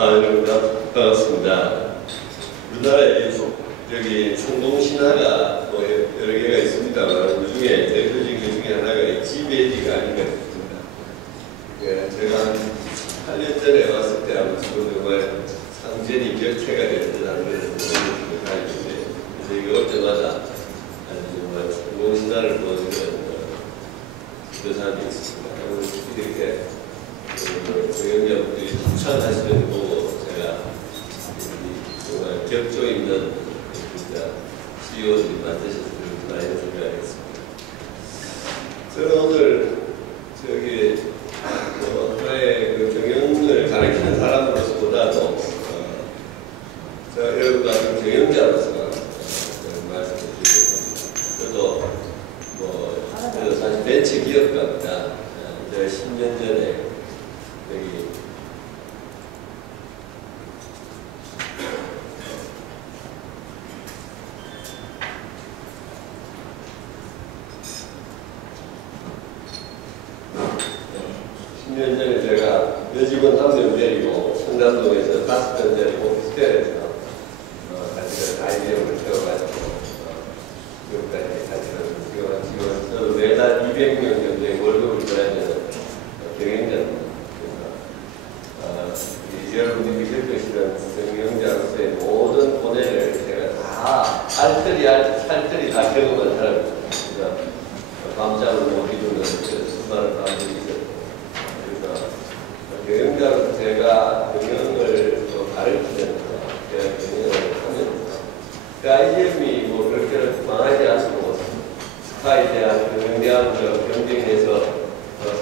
반갑습니다. 우리나라에 여기 성공신화가 뭐 여러 개가 있습니다만 그 중에 대표적인 것 중에 하나가 이 지베디가 아닌가 싶습니다. 제가 한 8년 전에 왔을 때 아마 지금 정말 상전이 격퇴가 된 듯한 그런 느낌을 가지고 있는데, 그래서 이거 올 때마다 아주 정말 성공신화를 보여주는 지도사님이 있습니다. 이렇게 경영자분들이 추천하시는 거 보고 제가 정말 격조 있는 진짜 CEO들이 만드셨으면 이런 생각했습니다. 저는 오늘 하나의 경영을 가르치는 사람으로서보다도 제가 여러분 같은 경영자로서 말씀을 드리고, 저도 사실 벤처 기업가입니다. 이제 10년 전에 여기 10년 전에 제가 여직원 1명 데리고 청담동에서 5편짜리 오피스텔에서 같이 아이디어를 세워가지고 지금까지 같이 저도 매달 200명 정도의 월급을 줘야 되는 경영자입니다. 여러분들이 겪으시는 경영자로서의 모든 고뇌를 제가 다 살뜰히 다 경험한 사람입니다. 밤잠을 못 이루는 수많은 밤들이 있었고, 그래서 경영자로서 제가 경영을 가르치는 제가 경영을 하면서 그 IBM이 뭐 그렇게 망하지 않고 스카이 대학 경영대학교 경쟁에서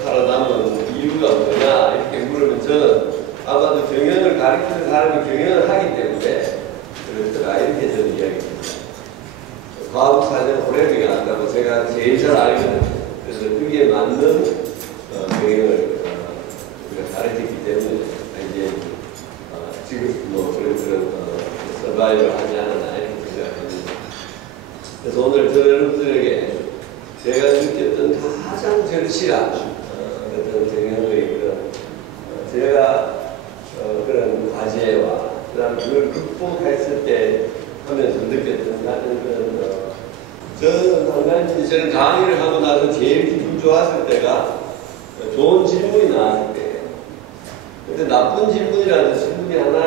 살아남은 이유가 뭐냐 이렇게 물으면 저는 아마도 경영을 가르치는 사람이 경영을 하기 때문에 그렇더라 이렇게 저는 이야기합니다. 과학 사전 오래비가 한다고 제가 제일 잘 알거든요. 그래서 그게 맞는 경영을 우리가 가르쳤기 때문에 이제 지금 뭐 그런 서바이벌 하지 않았나 이렇게 생각합니다. 그래서 오늘 저 여러분들에게 제가 느꼈던 가장 절실한 어떤 경영의 제가 그런 과제와 그다음 그걸 극복했을 때 하면서 느꼈던 다른 그런 저는 한 가지 저는 강의를 하고 나서 제일 기분 좋았을 때가 좋은 질문이 나왔을 때예요. 근데 나쁜 질문이라도 질문이 하나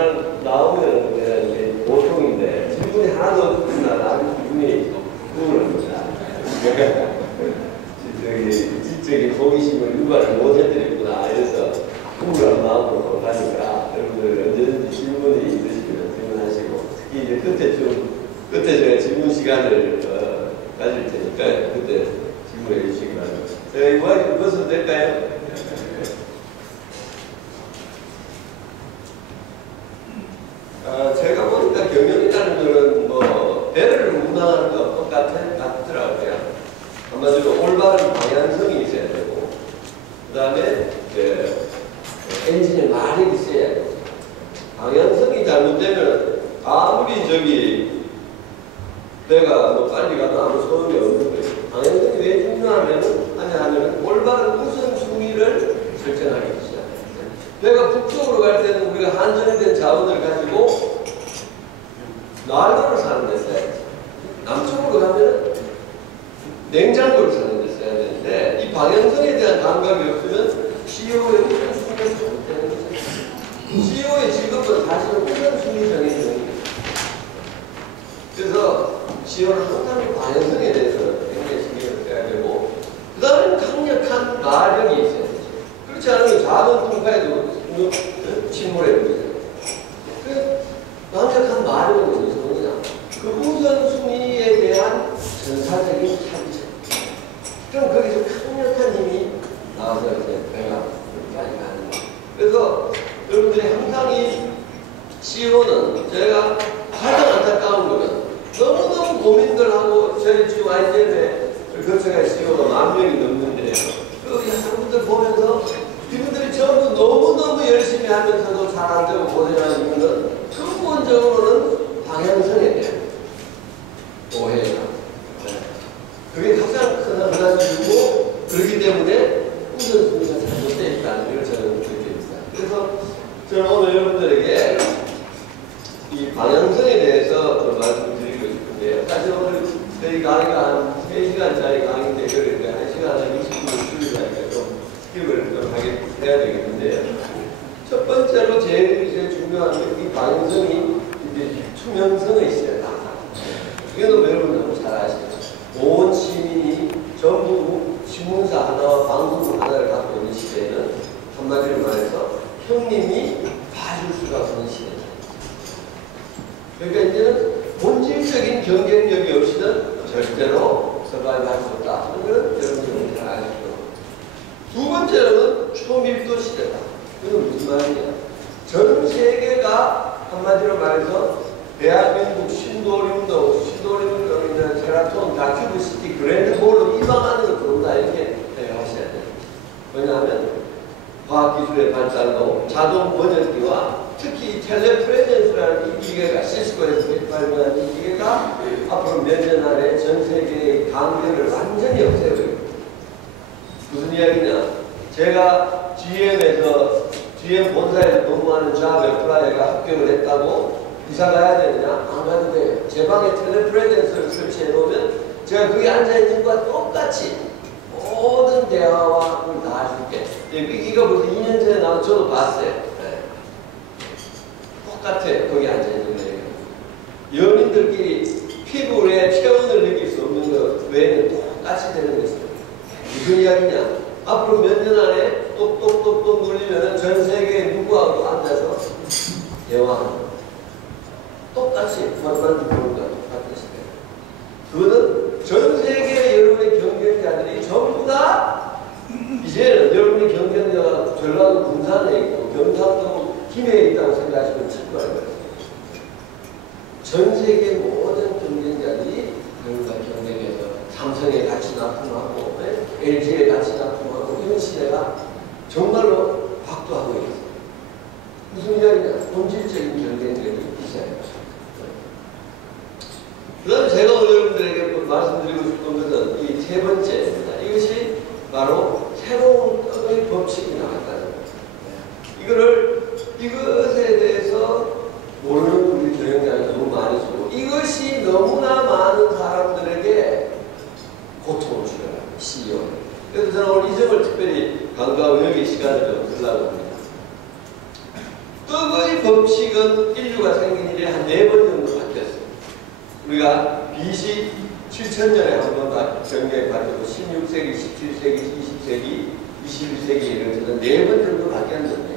나오면 이제 보통인데 질문이 하나도 없으면 나는 기분이 우울합니다. 지적인 호기심을 유발을 못 해드렸구나 이래서 우울한 마음으로 가니까 여러분들 언제든지 질문이 있으시면 질문하시고, 특히 이제 끝에 제가 질문 시간을 가질 테니까 그때 질문해 주시기 바랍니다. 제가 이 모아지 벗어도 될까요? 제가 보니까 경영이라는 거는 뭐 배를 운항하는 것 같더라고요. 한마디로 올바른 방향성이 있어야 되고, 그 다음에 엔진에 마력이 있어야 되고, 방향성이 잘못되면 아무리 내가 뭐 빨리 가도 아무 소용이 없는 거예요. 방향성이 왜 중요하냐면 올바른 우선순위를 설정하기 시작합니다. 내가 북쪽으로 갈 때는 우리가 한정된 자원을 가지고 난로를 사는 데 써야지. 남쪽으로 가면 냉장고를 사는 데 써야 되는데 이 방향성에 대한 감각이 없으면 CEO의 우선순위가 잘못되는 거죠. CEO의 직업은 사실은 우선순위 정해주는 거예요. 그래서 CEO는 항상 방향성에 대해서 굉장히 신경을 써야 되고, 그 다음에 강력한 마력이 있어야 되죠. 그렇지 않으면 작은 풍파에도 침몰해 버리죠. 강력한 마력은 어디서 오느냐? 그 우선순위에 대한 전사적인 참전. 그럼 거기서 강력한 힘이 나와서 이제 배가 여기까지 가는 거예요. 그래서 여러분들이 항상 이 CEO는 제가 가장 안타까운 거는 너무너무 고민들 하고 저희 지금 IBM에 거쳐갈 CEO가 10,000명이 넘는데 여러분들 보면서 이분들이 전부 너무너무 열심히 하면서도 잘 안 되고 고생하는 이유는 근본적으로는 방향성에 대한 오해가 그게 가장 큰 이유고, 그렇기 때문에 우선순위가 잘못되어 있다는 걸 저는 느낍니다. 그래서 저는 오늘 여러분들에게 저희 강의가 한 3시간짜리 강의인데 그런데 1시간에 20분을 줄이려니까 좀 스킵을 좀 하게 해야 되겠는데요. 첫 번째로 제일 중요한 게 이 방향성이 이제 투명성이 있어야 된다. 이건 여러분 너무 잘 아시죠? 온 시민이 전부 신문사 하나와 방송 하나를 갖고 있는 시대에는 한마디로 말해서 형님이 봐줄 수가 없는 시대다. 그러니까 이제는 본질적인 경쟁력이 없이는 절대로 서바이브 할 수 없다. 이건 여러분들은 잘 아시죠. 두 번째로는 초밀도 시대다. 이건 무슨 말이냐? 전 세계가 한마디로 말해서 대한민국 신도림도 세라톤 다큐브시티 그랜드몰로 이방하는 걸 그런다 이렇게 생각하셔야 돼요. 왜냐하면 과학기술의 발달로 자동 번역기와 특히 텔레프레젠스라는 이 기계가 시스코에서 발명한 이 기계가 앞으로 몇 년 안에 전 세계의 강대를 완전히 없애버려요. 무슨 이야기냐? 제가 GM 본사에서 근무하는 잡 애플라이가 합격을 했다고 이사 가야 되느냐? 안 가도 돼요. 제 방에 텔레프레젠스를 설치해 놓으면 제가 거기 앉아있는 것과 똑같이 모든 대화와 다 해줄게. 이거 벌써 2년 전에 나와서 저도 봤어요. 네. 똑같아요. 거기 앉아있는 거예요. 연인들끼리 피부에 체온을 느낄 수 없는 것 외에는 똑같이 되는 것이죠. 무슨 이야기냐? 앞으로 몇 년 안에 똑똑똑똑 눌리면 전 세계에 누구하고 앉아서 대화하는 거. 똑같이 만들어보는 것 똑같은 시대. 그거는 전 세계 여러분의 경쟁자들이 전부 다 이제는 여러분의 경쟁자가 전라도 군산에 있고 경상도 김해에 있다고 생각하시면 참고할 거예요. 전 세계 모든 경쟁자들이 여러분과 경쟁해서 삼성에 같이 납품하고 LG에 같이 납품하고 이런 시대가 정말로 박도하고 있어요. 무슨 이야기냐? 본질적인 경쟁력이 있어야 합니다. 그 다음에 제가 오늘 여러분들에게 말씀드리고 싶은 것은 이 세 번째입니다. 이것이 바로 새로운 떡의 법칙이 나왔다는 거예요. 이것에 대해서 모르는 우리 경영자가 너무 많이 주고 이것이 너무나 많은 사람들에게 고통을 주려고 합니다. CEO. 그래서 저는 오늘 이 점을 특별히 강조하고 여기 시간을 좀 쓰려고 합니다. 떡의 법칙은 인류가 생긴 일에 한 4번 정도 바뀌었어요. 우리가 BC 7000년에 한 번 정리해 가지고 16세기, 17세기, 20세기, 21세기에 이르러서 4번 정도 바뀌었는데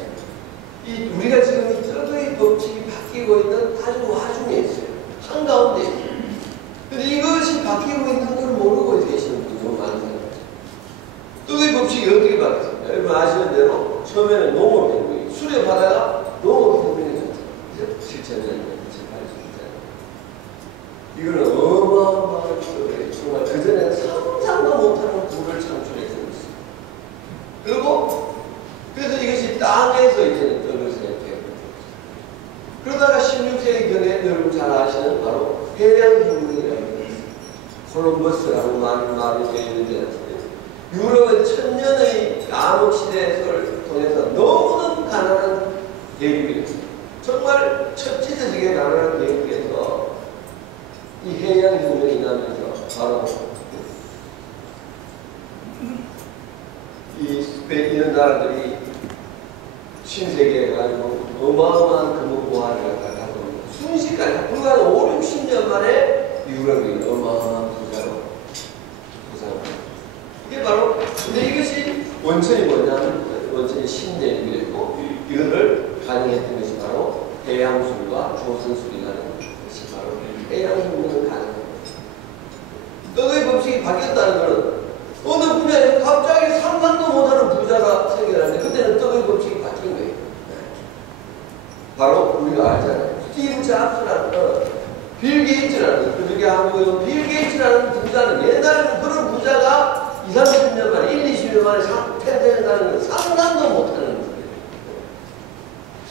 우리가 지금 이 떡의 법칙이 바뀌고 있는 아주 와중에 있어요. 한가운데 있어요. 근데 이것이 바뀌고 있는 걸 모르고 계시는 분이 너무 많은 거예요. 떡의 법칙이 어떻게 바뀌었습니까? 여러분 아시는 대로 처음에는 농업혁명이 수렵하다가 농업혁명이 됐죠. 7000년. 이거는 어마어마한 기술이에요. 정말 그전에는 상상도 못하는 부를 창출해서 있어요. 그래서 이것이 땅에서 이제는 떡을 생각해요. 그러다가 16세기경에 여러분 잘 아시는 바로 해양혁명이라는 게 있어요. 콜럼버스라고 말이 되어 있는데 유럽의 천년의 암흑시대를 통해서 너무너무 가난한 대륙이었어요. 정말 천지적이게 가난한 대륙에서 이 해양혁명이 나면서 바로 이 스페인 이런 나라들이 신세계에 가지고 어마어마한 금은보화를 갖고 순식간에 불과 5, 60년 만에 유럽이 어마어마한 부자로 부상합니다. 이게 바로 근데 이것이 원천이 뭐냐면 원천이 신대륙이 됐고 이거를 가능했던 것이 바로 해양술과 조선술이라는 것이 바로 해양혁명을 가능합니다. 떡의 법칙이 바뀌었다는 것은 어느 분야에 갑자기 상상도 못하는 부자가 생겨났는데 그때는 떡의 법칙이 바뀐 거예요. 바로 우리가 알잖아요. 스티브 잡스라는 빌 게이츠라는 그중에 한국에서 빌 게이츠라는 부자는 옛날에는 그런 부자가 20, 30년 만에 1, 20년 만에 탄생한다는 건 상상도 못하는 거예요.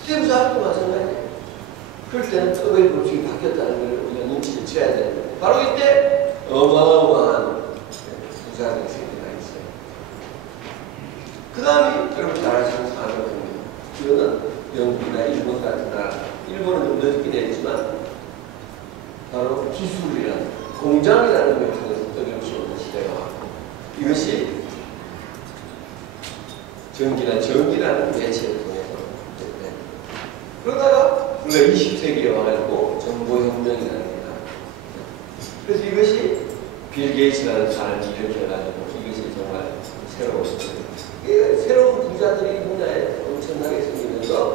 스티브 잡스도 마찬가지예요. 그럴 때는 떡의 법칙이 바뀌었다는 걸 우리가 눈치를 채야 되는 거예요. 바로 이때 어마어마한 부자가 생겨나 있어요. 그 다음에 여러분 잘 아시는 산업입니다. 이거는 영국이나 일본 같은 나라, 일본은 좀 늦긴 했지만 바로 기술이라는 공장이라는 걸 통해서 떠들 수 없는 시대가 왔고, 이것이 전기라는 매체를 통해서 됐대. 그러다가 우리가 20세기에 와가지고 정보혁명이라는 게 나왔다. 그래서 이것이 빌 게이츠라는 사람이 일으켜가지고 이것이 정말 새로운 부자들이 분야에 엄청나게 생기면서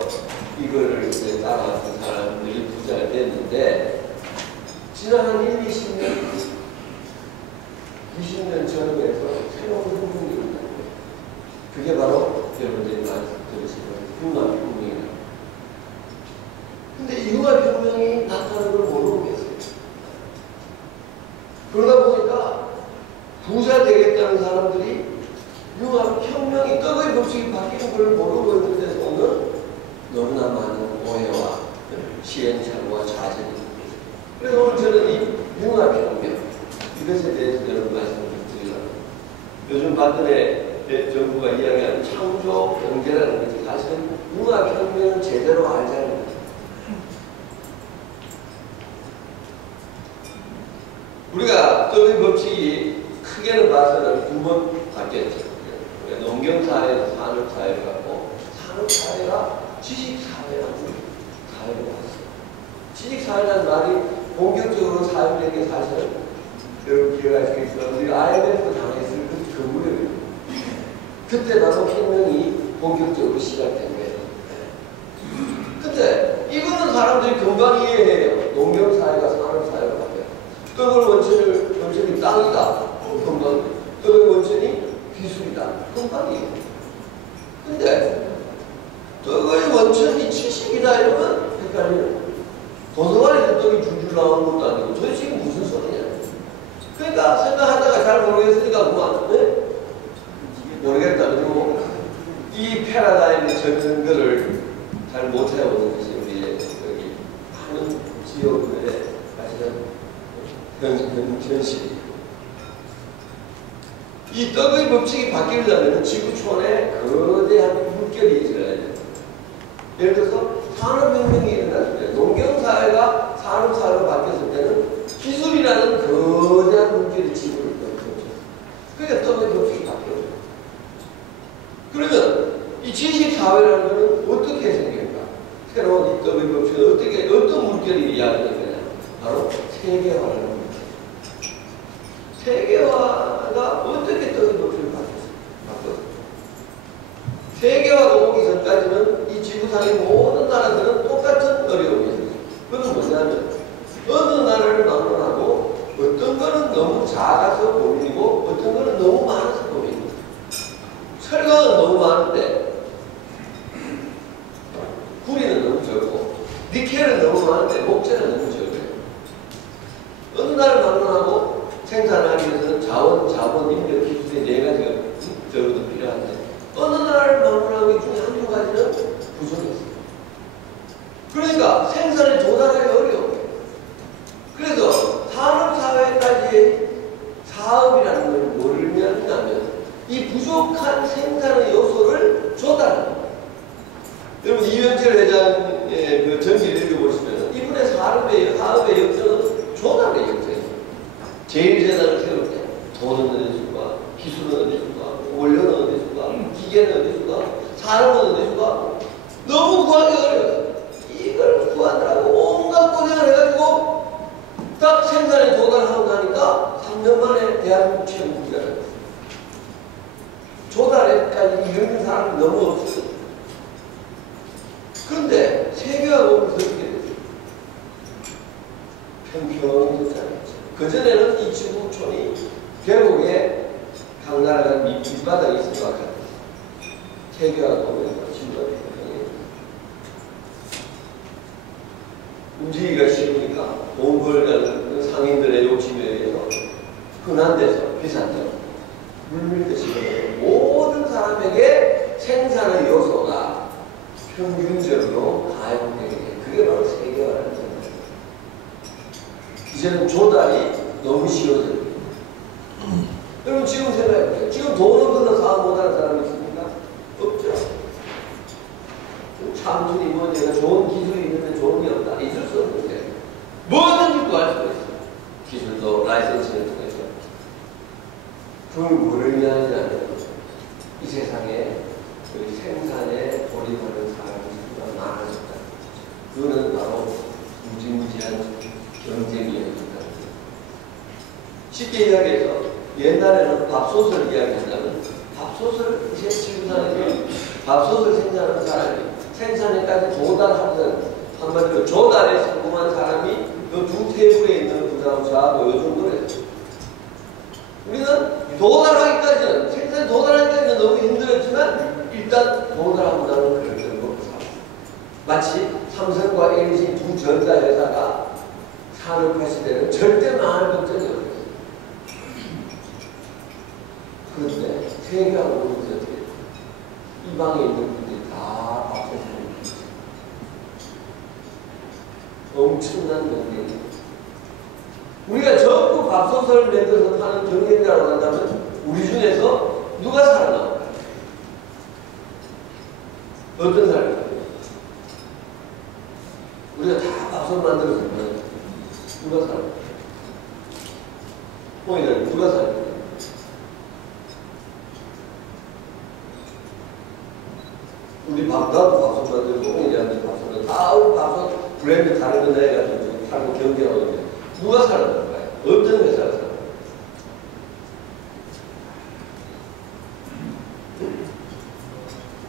이거를 이제 따라갔던 사람들이 부자가 됐는데, 지난 한 1, 20년 전후에서 새로운 혁명이 일어났는데, 그게 바로 여러분들이 들으시는 융합혁명이다. 근데 이 융합혁명이 나타나는 걸 모르고 계세요. 그러다 보니까 부자 되겠다는 사람들이 융합혁명이 떡의 법칙이 바뀌는 걸 모르고 있는 데서는 너무나 많은 오해와 시행착오와 좌절이 있습니다. 그래서 오늘 저는 이 융합혁명, 이것에 대해서 여러분 말씀을 드리려고. 요즘 박근혜 정부가 이야기하는 창조 경제라는 것이 사실은 융합혁명을 제대로 알자는 거예요. 우리가 떡의 법칙이 크게는 봐서는 두 번 바뀌었죠. 농경사회에서 산업사회를 갖고, 산업사회가 지식사회라는 사회를 봤어요. 지식사회라는 말이 본격적으로 사용된 게 사실은 여러분 기억하시겠지만 우리 IMF 당했을 그 무렵이에요. 그때 바로 혁명이 본격적으로 시작된 거예요. 근데 이거는 사람들이 금방 이해해요. 농경사회가 산업사회로 바뀌어요. 떡의 원천이 땅이다. 금방. 떡의 원천이 기술이다. 금방 이해해요. 근데 떡의 원천이 지식이다 이러면 헷갈려요. 도서관에서 떡이 줄줄 나오는 것도 아니고 도대체 이게 무슨 소리냐. 그러니까 생각하다가 잘 모르겠으니까 그만. 네? 모르겠다. 그리고 이 패러다임의 전거를 잘 못해오는 것이 우리의 여기 많은 지역들의 사실은 현실이에요. 이 떡의 법칙이 바뀌려면 지구 초원에 거대한 물결이 있어야 돼요. 예를 들어서 산업혁명이 일어났을 때, 농경사회가 산업사회로 바뀌었을 때는 기술이라는 거대한 물결이 지구를 덮었죠. 그러니까 떡의 법칙이 바뀌어요. 그러면 이 지식사회라는 것은 어떻게 생길까? 새로운 이 떡의 법칙은 어떤 물결이 이야기되느냐? 바로 세계화라는 물결. 세계화가 어떻게 떡의 법칙을 바꿨어요? 세계화가 오기 전까지는 이 지구상의 모든 나라들은 똑같은 어려움이 있어요. 그건 뭐냐면 어느 나라를 막론하고 어떤 거는 너무 작아서 고민이고 어떤 거는 너무 많아서 고민이고, 철강은 너무 많은데 구리는 너무 적고, 니켈은 너무 많은데 목재는 너무 적어요. 어느 나라를 막론하고 생산하기 위해서는 자원, 인력, 기술이 4가지가 적어도 필요한데 어느 나라를 막론하고 이 중에 한두 가지는 부족했어요. 그러니까 생산에 도달하기 어려워요. 그래서 산업사회까지의 사업이라는 걸 모르면 이 부족한 생산의 요소를 조달하는 거예요. 여러분 이현철 회장의 그 전기를 읽어보시면 이분의 사업의 역사는 조달의 역사예요. 제1재단을 세울 때 돈은 어디 줄까? 기술은 어디 줄까? 원료는 어디 줄까? 기계는 어디 줄까? 산업은 어디 줄까? 너무 구하기 어려워요. 이걸 구하느라고 온갖 고생을 해가지고 딱 생산에 도달하고 나니까 3년 만에 대한민국 최고 부자가 됐어요. 조달에까지 이런 사람이 너무 없어요. 그런데 세계화가 오면서 어떻게 됐어요? 평평해졌잖아요. 그전에는 이 지구촌이 계곡에 각 나라가 밑바닥이 있을 것 같아요. 세계화가 오면서 지구가 평평해졌어요. 움직이기가 쉬우니까 몽골 가는 상인들의 욕심에 의해서 흔한 데서 비싼 데로 물밀듯이 모든 사람에게 생산의 요소가 평균적으로 가용되게 돼. 그게 바로 세계화라는 거예요. 이제는 조달이 너무 쉬워져요. 여러분 지금 생각해보세요. 지금 돈을 끊어 사업 못하는 사람이 있습니까? 없죠. 참준이 뭐 내가 좋은 기술이 있는데 좋은 게 없다. 있을 수 없는데 뭐든지 구할 수가 있어요. 기술도 그걸 뭐를 의미하냐면 이 세상에 그 생산에 돌입하는 사람이 정말 많아졌다. 그거는 바로 무지무지한 경쟁이었다. 쉽게 이야기해서 옛날에는 밥솥을 이야기한다면 밥솥을 이제 지구상에 밥솥을 생산하는 사람이 생산에까지 도달하는 한마디로 조달에 성공한 사람이 이 두 테이블에 있는 부자부자하고 요 정도래요. 우리는 도달하기까지는 생산에 도달하기까지는 너무 힘들었지만 일단 도달한다는 그런 정도로 살았어요. 마치 삼성과 LG 두 전자회사가 산업화 시대는 절대 망할 걱정이 없어요. 그런데 세계하고 문제들이 이 방에 있는 분들이 다 밥솥을 사는 엄청난 경쟁이. 우리가 전부 밥솥을 만들어서 파는 경쟁이라고 한다면 우리 중에서 누가 살아남을까요? 어떤 사람일까요? 우리가 다 밥솥 만들어서 파는 누가 살아남을까요? 홍이들 누가 살아남을까요? 우리 나도 밥솥 만들고 홍이들한테 밥솥 만들고 다 밥솥 브랜드 다른 건다 해가지고 팔고 경쟁하고 있는데 누가 살아남을까요? 어떤 회사가 살아남을까요?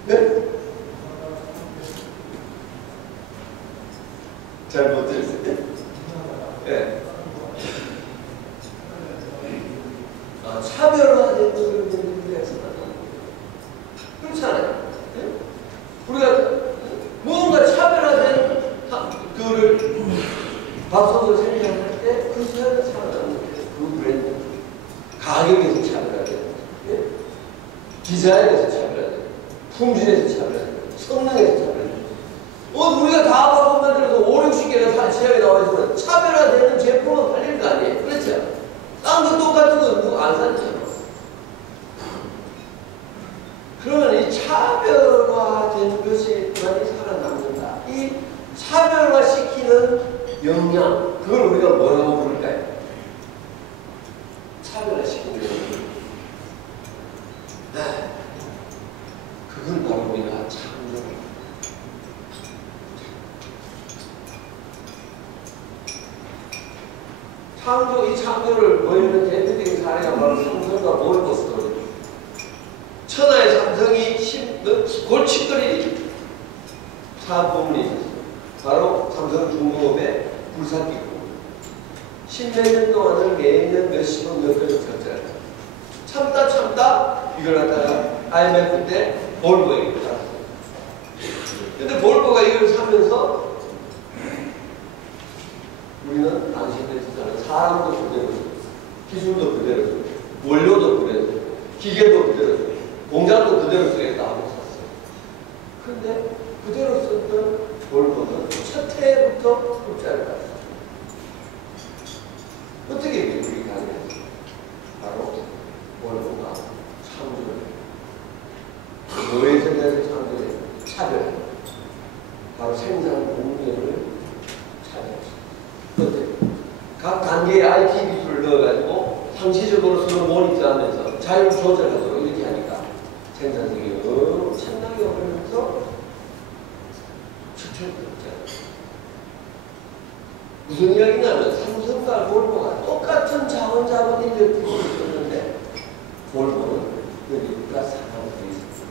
네? 잘 못 들었어요? 네. 차별화된 것을 그렇잖아요. 네? 우리가 무언가 차별화된 그거를 밥솥을 생산할 때 그 사람을 살아남는 그 브랜드, 가격에서 차별화된, 예? 디자인에서 차별화된, 품질에서 차별화된, 성능에서 차별화된. 우리가 다 밥솥 만들어서 5, 60개가 시장에 나와 있으면 차별화되는 제품은 팔릴 거 아니에요? 그렇죠? 딴 거 똑같은 거 누구 안 사죠? 그러면 이 차별화된 것이 많이 살아남는다. 이 차별화시키는 역량, 그걸 우리가 뭐라고 부를까요? 차별화시키는 역량. 네. 그걸 바로 우리가 창조. 이 창조를 보이는 대표적인 사례가 바로 삼성과 볼보 스토리. 천하의 삼성이 골칫거리 사부문이 있었어요. 바로 삼성중공업의 불사기고 10몇 년 동안을 매년 몇십억 몇백억 적자를 참다 이걸 갖다가 IMF 때 볼보에게 팔았어요. 근데 볼보가 이걸 사면서 우리는 당신들 투자는 사람도 그대로 쓰고 기술도 그대로 쓰고 원료도 그대로 쓰고 기계도 그대로 쓰고 공장도 그대로 쓰겠다 하고 샀어요. 근데 그대로 썼던 볼보는 첫 해부터 흑자를 봤어요. 어떻게 우리 가능했어요? 바로 볼보가 창조를 해요. 노예 세대에서 창조를 해요. 차별. 바로 생산 공정을 차별했어요. 각 단계의 IT 기술을 넣어가지고 상시적으로 서로 모니터하면서 자율 조절하도록 이렇게 하니까 생산성이 엄청나게 오르면서 추천됐잖아요. 무슨 이야기냐면 삼성과 볼보가 똑같은 자본 인력들이 있었는데 볼보는 여기가 상황이 있었어요.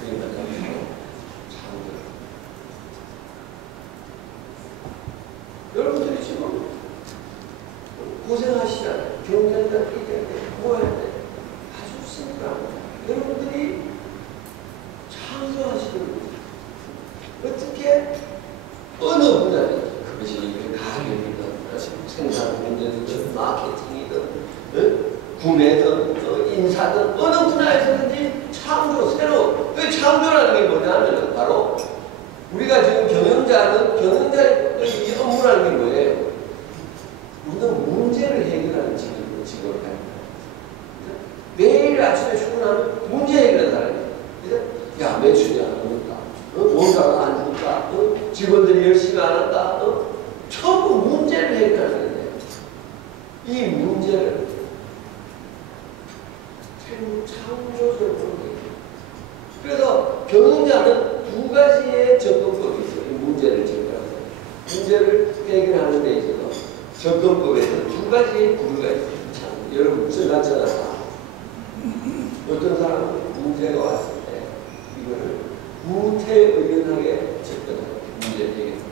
그게 뭐냐면 창조. 여러분들이 지금 고생하시잖아요. 경쟁자 이제 뭐 해야 돼? 아주 심플합니다. 여러분들이 창조하시는 거예요. 어떻게 어느 분야든 그것이 가격이든 생산 문제든 마케팅이든 구매든 인사든 어느 분야에서든지 창조 새로운 창조라는 게 뭐냐면 바로 우리가 지금 경영자의 업무라는 게 뭐예요? 우리는 문제를 해결하는 직업을 합니다. 매일 아침에 출근하면 문제 해결하는 사람이에요. 야, 매출이 안 오니까, 원가가 안 줄까, 직원들이 열심히 안 한다, 전부 문제를 해결하는 건데, 이 문제를 창조적으로 보여요. 그래서 경영자는 두 가지의 접근법이 있어요. 이 문제를 제기하는 문제를 해결하는 데 있어서 접근법에서 두 가지의 부류가 있어요. 참, 여러분 들어갔잖아요. 어떤 사람은 문제가 왔을 때 이거를 구태의연하게 접근하는 문제를 해결합니다.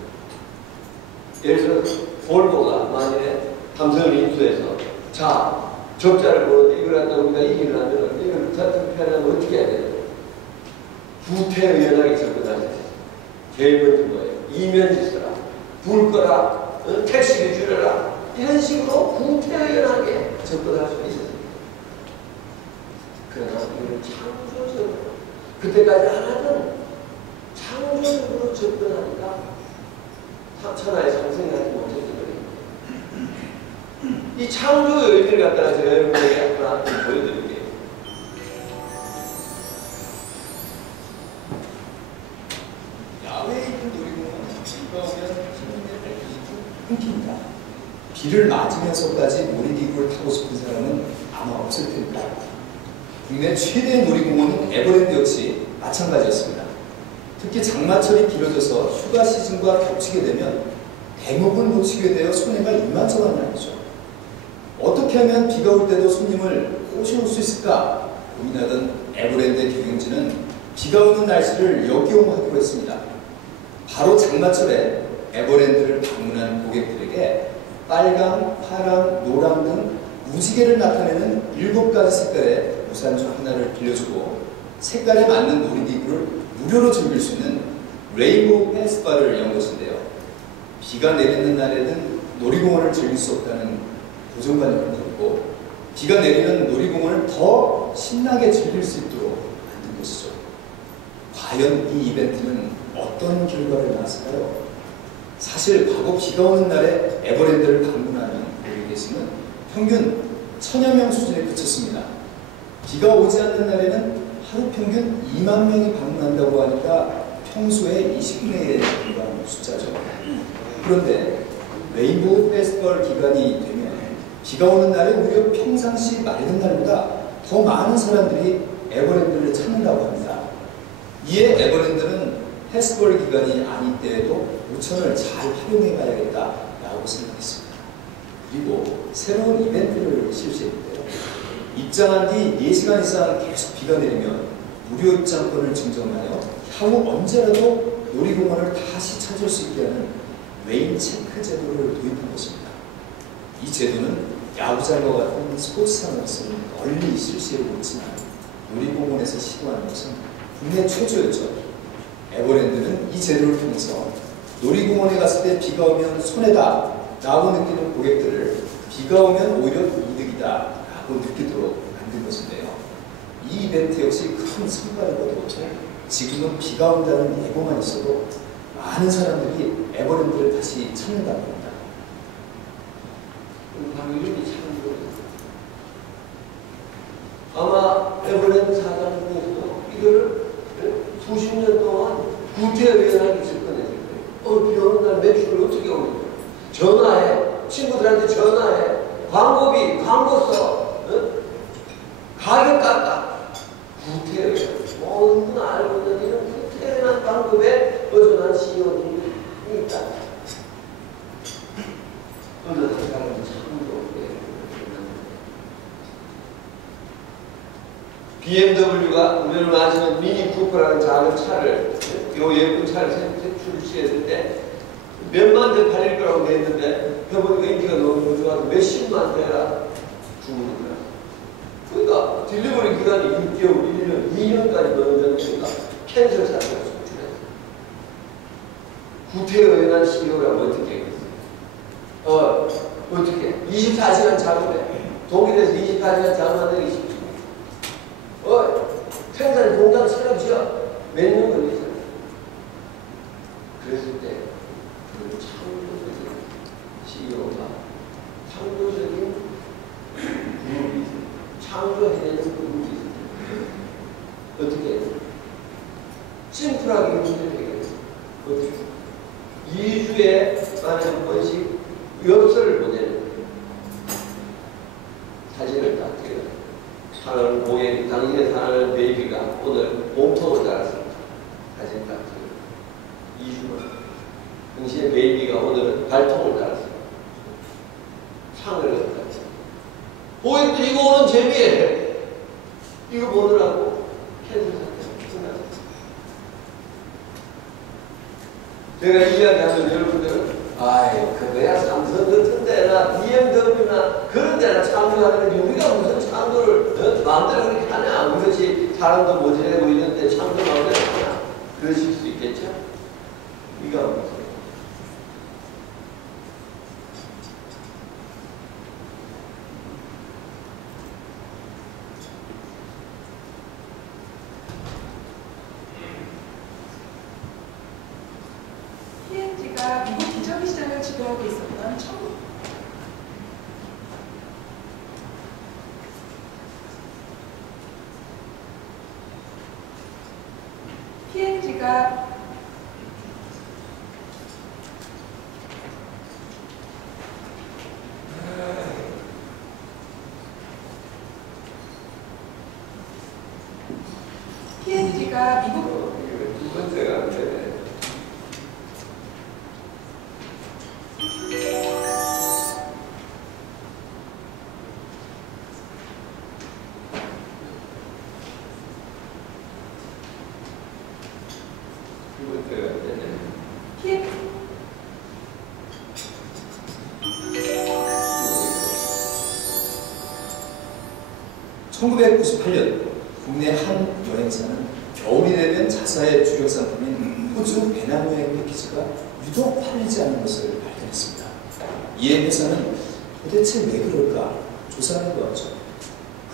예를 들어 볼보가 만일에 삼성을 인수해서 자 적자를 보는데 이걸 갖다 우리가 이기려면 이걸 편하면 어떻게 해야 돼요? 구태의연하게 접근하셔야 돼요. 제일 먼저 뭐예요? 이면지 써라. 불 거라. 택시비 줄여라. 이런 식으로 구태의연하게 접근할 수 있어요. 그러나 이걸 창조적으로 그때까지 안 하던 창조적으로 접근하니까 천하의 상승이 하지 못했던 거예요. 이 창조의 의미를 갖다가 제가 여러분에게 하나 보여드릴게요. 야외에 있는 놀이공원은 비가 오면 시민들의 끊깁니다. 비를 맞으면서까지 놀이기구를 타고 싶은 사람은 아마 없을 텐데 국내 최대의 놀이공원인 에버랜드 역시 마찬가지였습니다. 특히 장마철이 길어져서 휴가 시즌과 겹치게 되면 대목을 놓치게 되어 손해가 이만저만이 아니죠. 어떻게 하면 비가 올 때도 손님을 꼬셔올 수 있을까 고민하던 에버랜드의 경영진은 비가 오는 날씨를 역이용하기로 했습니다. 바로 장마철에 에버랜드를 방문한 고객들에게 빨강, 파랑, 노랑 등 무지개를 나타내는 7가지 색깔의 우산주 하나를 빌려주고 색깔에 맞는 놀이기구를 무료로 즐길 수 있는 레인보우 페스티벌을 연 것인데요. 비가 내리는 날에는 놀이공원을 즐길 수 없다는 고정관념을 덮고 비가 내리는 놀이공원을 더 신나게 즐길 수 있도록 만든 것이죠. 과연 이 이벤트는 어떤 결과를 낳았을까요? 사실 과거 비가 오는 날에 에버랜드를 방문하는 고객의 수는 평균 1000여 명 수준에 그쳤습니다. 비가 오지 않는 날에는 하루 평균 2만 명이 방문한다고 하니까 평소에 20분의 1에 불과한 숫자죠. 그런데 레인보우 페스티벌 기간이 되면 비가 오는 날에 오히려 평상시 맑은 날보다 더 많은 사람들이 에버랜드를 찾는다고 합니다. 이에 에버랜드는 페스티벌 기간이 아닐 때에도 5천을 잘 활용해 봐야겠다라고 생각했습니다. 그리고 새로운 이벤트를 실시했는데요. 입장한 뒤 4시간 이상 계속 비가 내리면 무료 입장권을 증정하여 향후 언제라도 놀이공원을 다시 찾을 수 있게 하는 레인 체크 제도를 도입한 것입니다. 이 제도는 야구장과 같은 스포츠상으로서는 널리 실시되고 있지만 놀이공원에서 시도하는 것은 국내 최초였죠. 에버랜드는 이 제도를 통해서 놀이공원에 갔을 때 비가 오면 손해다 라고 느끼는 고객들을 비가 오면 오히려 이득이다 라고 느끼도록 만든 것인데요. 이 이벤트 역시 큰 성과를 거두었고 지금은 비가 온다는 예고만 있어도 많은 사람들이 에버랜드를 다시 찾는다고 합니다. 당연히 참고해요. 아마 에버랜드 사장 중에서도 이거를 수십 년 동안 구태의연하게 접근했을 거예요. 비 오는 날 매출을 어떻게 올리냐. 전화해. 친구들한테 전화해. 광고비, 광고 써. 가격 깎아. 구태의연. 누구나 알고 있는 이런 구태의연한 방법에 어전한 CEO들이 있다. 어느 한 사람은 참으로 BMW가 우리를 마시는 미니 쿠퍼라는 작은 차를 요 예쁜 차를 출시했을 때 몇만 대 팔릴 거라고 냈는데 해보니까 인기가 너무 좋아서 몇십만 대가 주문을 그러니까 딜리버리 기간이 6개월, 1년, 2년까지 넘어졌으니까 캔슬 사태가 속출했어요. 구태의연한 CEO라고 어떻게 했겠어요? 어떻게? 24시간 작업해. 독일에서 24시간 작업하는 게 쉽지. 생산 공장 차려 지어. 몇 년 걸리잖아. 그랬을 때, 그 창조적인 CEO가 창조적인 그룹이 있어요. 창조해내는 그룹이 있어요. 어떻게 해요? 심플하게 문제를 해결해요. 어떻게? 2주에 만에 한 번씩 엽서를 보내는 사진을 딱 찍어요. 사는 고객, 당신의 사는 베이비가 오늘 몸통을 달았습니다. 사진 딱 찍어요. 2주만. 당신의 베이비가 오늘 발통을 달았습니다. 상을 갖다. 고객들 이거 오는 재미에 이거 보느라고 캔슬 상태 끝났어요. 제가 이야기하면 여러분들은 아이 그거야 삼성 같은 데나 BMW나 그런 데나 창조하는 게 우리가 무슨 창조를 마음대로 그렇게 하냐. 우리같이 사람도 모자라고 있는데 창조 마음대로 하냐. 그러실 수 있겠죠? 우리가 무슨 P&G가 미국 기저귀 시장을 지배하고 있었던 P&G가 미국 두 번째가 안 되네. 두 번째가 안 되네. P&G 1998년 국내 한 여행사는 겨울이 되면 자사의 주력 상품인 호주 배낭여행 패키지가 유독 팔리지 않는 것을 발견했습니다. 이에 회사는 도대체 왜 그럴까 조사해 보았죠.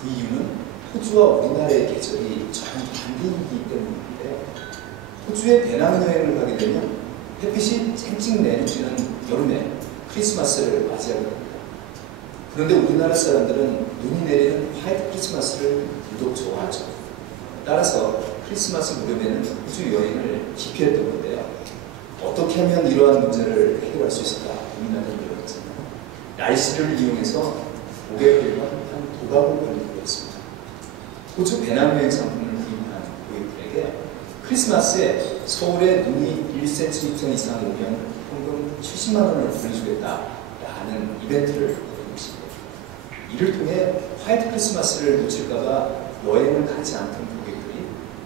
그 이유는 호주와 우리나라의 계절이 정반대이기 때문인데요. 호주에 배낭여행을 가게 되면 햇빛이 쨍쨍 내리쬐는 여름에 크리스마스를 맞이하게 됩니다. 그런데 우리나라 사람들은 눈이 내리는 화이트 크리스마스를 유독 좋아하죠. 따라서 크리스마스 무렵에는 호주 여행을 기피했던 건데요. 어떻게 하면 이러한 문제를 해결할 수 있을까 고민하는 일이었잖아요. 날씨를 이용해서 고객들과 한 도박을 벌이기로 했습니다. 호주 배낭여행 상품을 구입한 고객들에게 크리스마스에 서울에 눈이 1cm 이상 오면 현금 70만 원을 돌려주겠다라는 이벤트를 벌인 것입니다. 이를 통해 화이트 크리스마스를 놓칠까봐 여행을 가지 않던 고객들이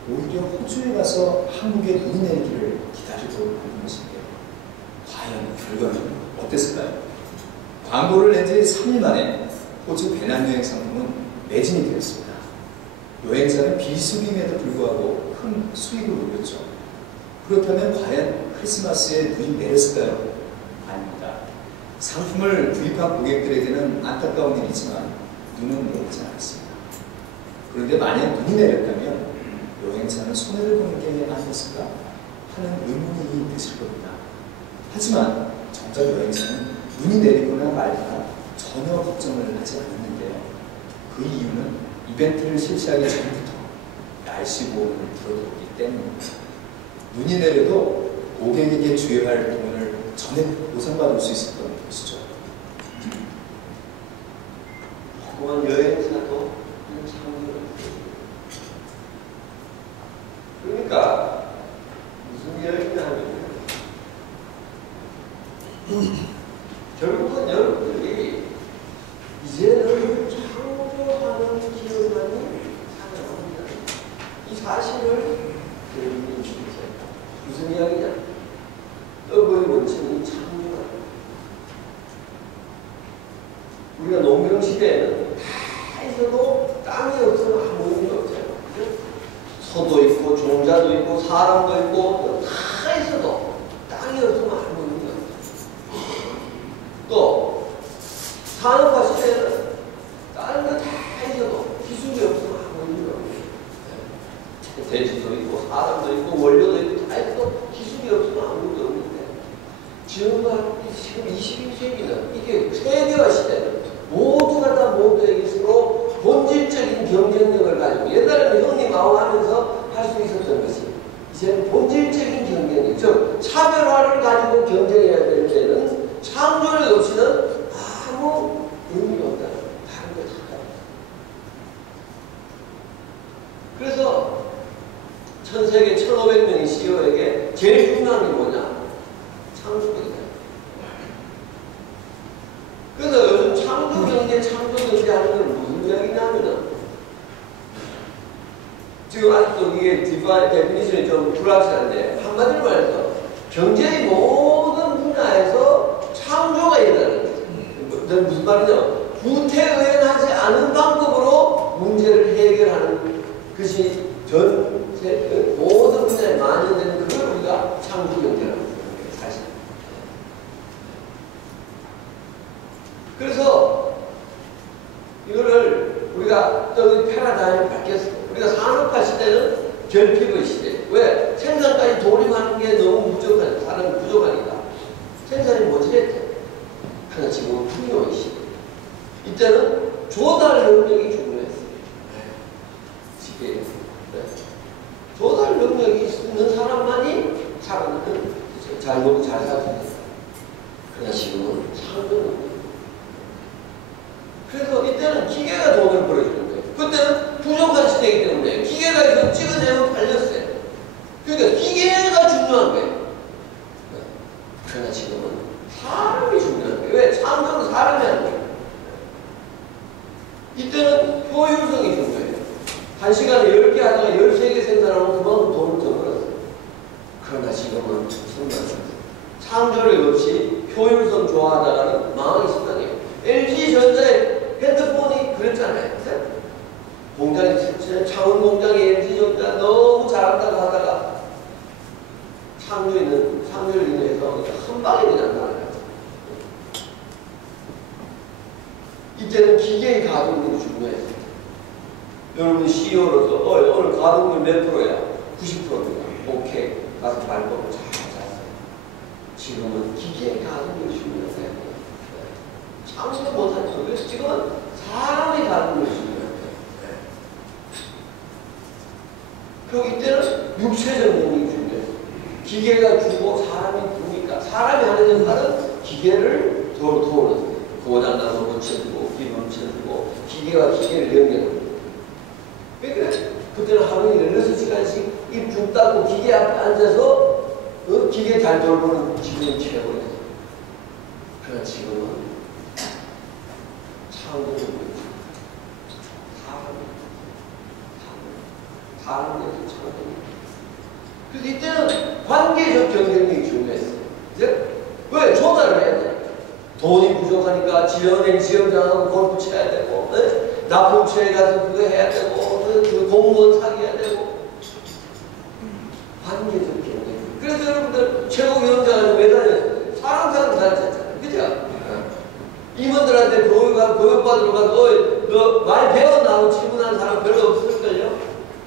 오히려 호주에 가서 한국에 눈이 내리기를 기다리고 있는 것인데요. 과연 결과는 어땠을까요? 광고를 낸 지 3일 만에 호주 배낭여행 상품은 매진이 되었습니다. 여행사는 비수기임에도 불구하고 큰 수익을 올렸죠. 그렇다면 과연 크리스마스에 눈이 내렸을까요? 아닙니다. 상품을 구입한 고객들에게는 안타까운 일이지만 눈은 내리지 않았습니다. 그런데 만약 눈이 내렸다면 여행사는 손해를 보는 게 아니었을까 하는 의문이 드실 겁니다. 하지만 정작 여행사는 눈이 내리거나 말거나 전혀 걱정을 하지 않았는데요. 그 이유는 이벤트를 실시하기 전부터 날씨 보험을 들어뒀기 때문입니다. 눈이 내려도 고객에게 주의할 돈을 전액 보상받을 수 있었던 것이죠. 그만 여행사도 그러니까 무슨 여행이냐 하면 결국은 여러분들이 이제는 창조하는 기업만이 살아납니다. 이 사실을 여러분이 주세요. 무슨 이야기냐? 떡의 원천이 창조다. 우리가 농경 시대에는 다 있어도 땅이 없으면 아무 의미가 없어요. 소도 있고 종자도 있고 사람도 있고 다 있어도 땅이 없으면 아무 의미가 없어요. 또 산업화 시대에는 다른 거 다 있어도 기술이 없으면 아무 의미가 없어요. 대지도 있고 사람도 있고 원료도 있고 다 있어도 기술이 없으면 아무것도 없는데 지금 21세기는 이게 세계화 시대는 모두가 다 모두에게 서로 본질적인 경쟁력을 가지고 옛날에는 형님하고 하면서 할 수 있었던 것이 이제는 본질적인 경쟁력, 즉 차별화를 가지고 경쟁해야 될 때는 창조력 없이는 아무 의미가 없다. 다른 거 다. 전 세계 1,500명의 CEO에게 제일 중요한 게 뭐냐? 창조경제. 그래서 요즘 창조경제 하는 건 무슨 이야기냐면은 지금 아직도 이게 데피니션이 좀 불확실한데 한마디로 말해서 경제의 모든 분야에서 창조가 일어나는 거죠. 무슨 말이냐? 구태의연하지 않은 방법으로 문제를 해결하는 것이 모든 분야에 만연되는 그걸 우리가 창조경제라고 하는 거예요, 사실. 그래서 이거를 우리가 또 패러다임을 바뀌었어요. 우리가 산업화 시대는 결핍의 시대. 왜? 생산까지 돌입하는 게 너무 부족하니까. 사람이 부족하니까. 생산이 모자랐대. 그러나 지금은 풍요의 시대. 이때는 조달 능력이 중요했어요. 쉽게 조달 능력이 있는 사람만이 잘 먹고 잘 살수 있어요. 그러나 지금은 창조 능력. 그래서 이때는 기계가 돈을 벌어주는 거예요. 그때는 부족한 시대이기 때문에 기계가 이거 찍어내면 팔렸어요. 그러니까 기계가 중요한 거예요. 그러나 지금은 사람이 중요한 거예요. 왜? 창조는 사람이 하는 거예요. 이때는 효율성이 중요해요. 한 시간에 10개 하다가 13개 생산하면 그만큼 돈을 더 벌었어요. 그러나 지금은 창조력 없이 효율성 좋아하다가는 망하기 십상이에요. LG전자의 핸드폰이 그랬잖아요. 공장이 창원 공장의 LG전자 너무 잘한다고 하다가 창조를 인해서 한 방에 그냥 나가요. 이때는 기계의 가동률이 중요했어요. 여러분 CEO로서 오늘 가동률 몇 프로야? 90%입니다. 오케이. 가서 발 뻗고 잘 잤어요. 지금은 기계의 가동률이 중요해요. 창조도 못하죠. 그래서 지금은 사람의 가동률이 중요해요. 그리고 이때는 육체적 능력이 중요해요. 기계가 주고 사람이 주니까 사람이 하는 역할은 기계를 도우는 고장나면 고쳐주고 기름 쳐주고 기계가 기계를 연결합니다. 왜 그래? 그때는 하루에 16시간씩 입 중 닦고 기계 앞에 앉아서 기계 잘 돌보는 기분이 최고예요. 그러나 지금은 창조를 보여주고 사람에서 창조. 그래서 이때는 관계적 경쟁력이 중요했어요. 이제 왜? 조달을 해야 돼. 돈이 부족하니까 지역장하고 골프 쳐야 되고, 납품처에 가서 그거 해야 되고, 그 공무원 사귀어야 되고. 관계적 경쟁력. 그래서 여러분들 최고 위원장한테 왜 다녔어요? 사람 다녔잖아요. 그죠? 임원들한테 교육받으러 가서 너 많이 배웠나? 질문하는 사람 별로 없을걸요?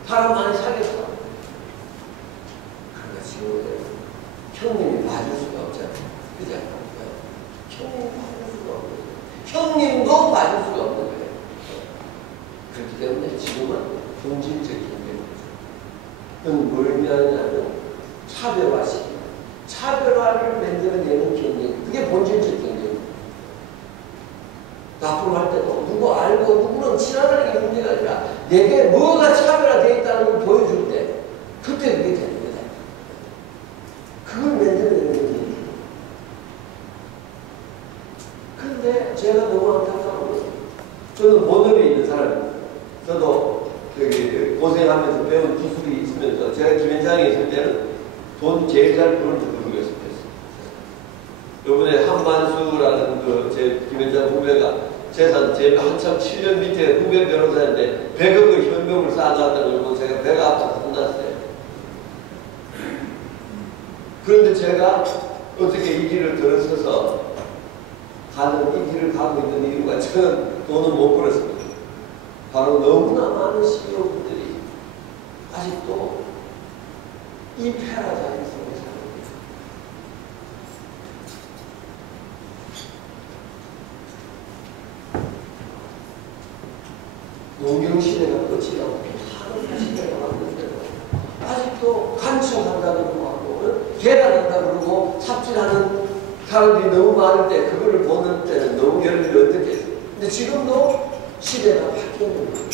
사람 많이 사귀었어. 그러나 지금 형님이 봐줄 수가 없잖아요. 그죠? 형님이 봐줄 수가 없는 거예요. 형님도 봐줄 수가 없는 거예요. 그렇기 때문에 지금은 본질적 경쟁이죠. 그건 뭘 의미하느냐면 차별화시킵니다. 차별화를 만들어내는 경쟁. 그게 본질적 경쟁입니다. 납품할 때도 누구 알고 누구는 친하다는 게 문제가 아니라 내게 뭐가 차별화되어 있다는 걸 보여줄 때 그때 그게 되는 거다. 그걸 만들어내는 거지. 그런데 제가 너무 안타까운 것은 저는 본업에 있는 사람입니다. 저도 여기 고생하면서 배운 기술이 있으면서 제가 김현장에 있을 때는 돈 제일 잘 버는 누구였어요. 요번에 한만수라는 제 김현장 후배가 재산 제가 한참 7년 밑에 후배 변호사인데 100억을 현금을 쌓아놨다는 걸 보고 제가 배가 아파서 혼났어요. 그런데 제가 어떻게 이 길을 들어서서 이 길을 가고 있는 이유가 저는 돈을 못 벌었습니다. 바로 너무나 많은 CEO분들이 아직도 이 패러다임 속에 살고 있습니다. 농경 시대가 끝이 나고 산업 시대가 왔는데도 아직도 간청한다 그러고 하고 계란한다 그러고 삽질하는 사람들이 너무 많을 때 그거를 보는 때는 너무 여러분이 어떻게 했어요? 근데 지금도 시대가 바뀌는 거예요.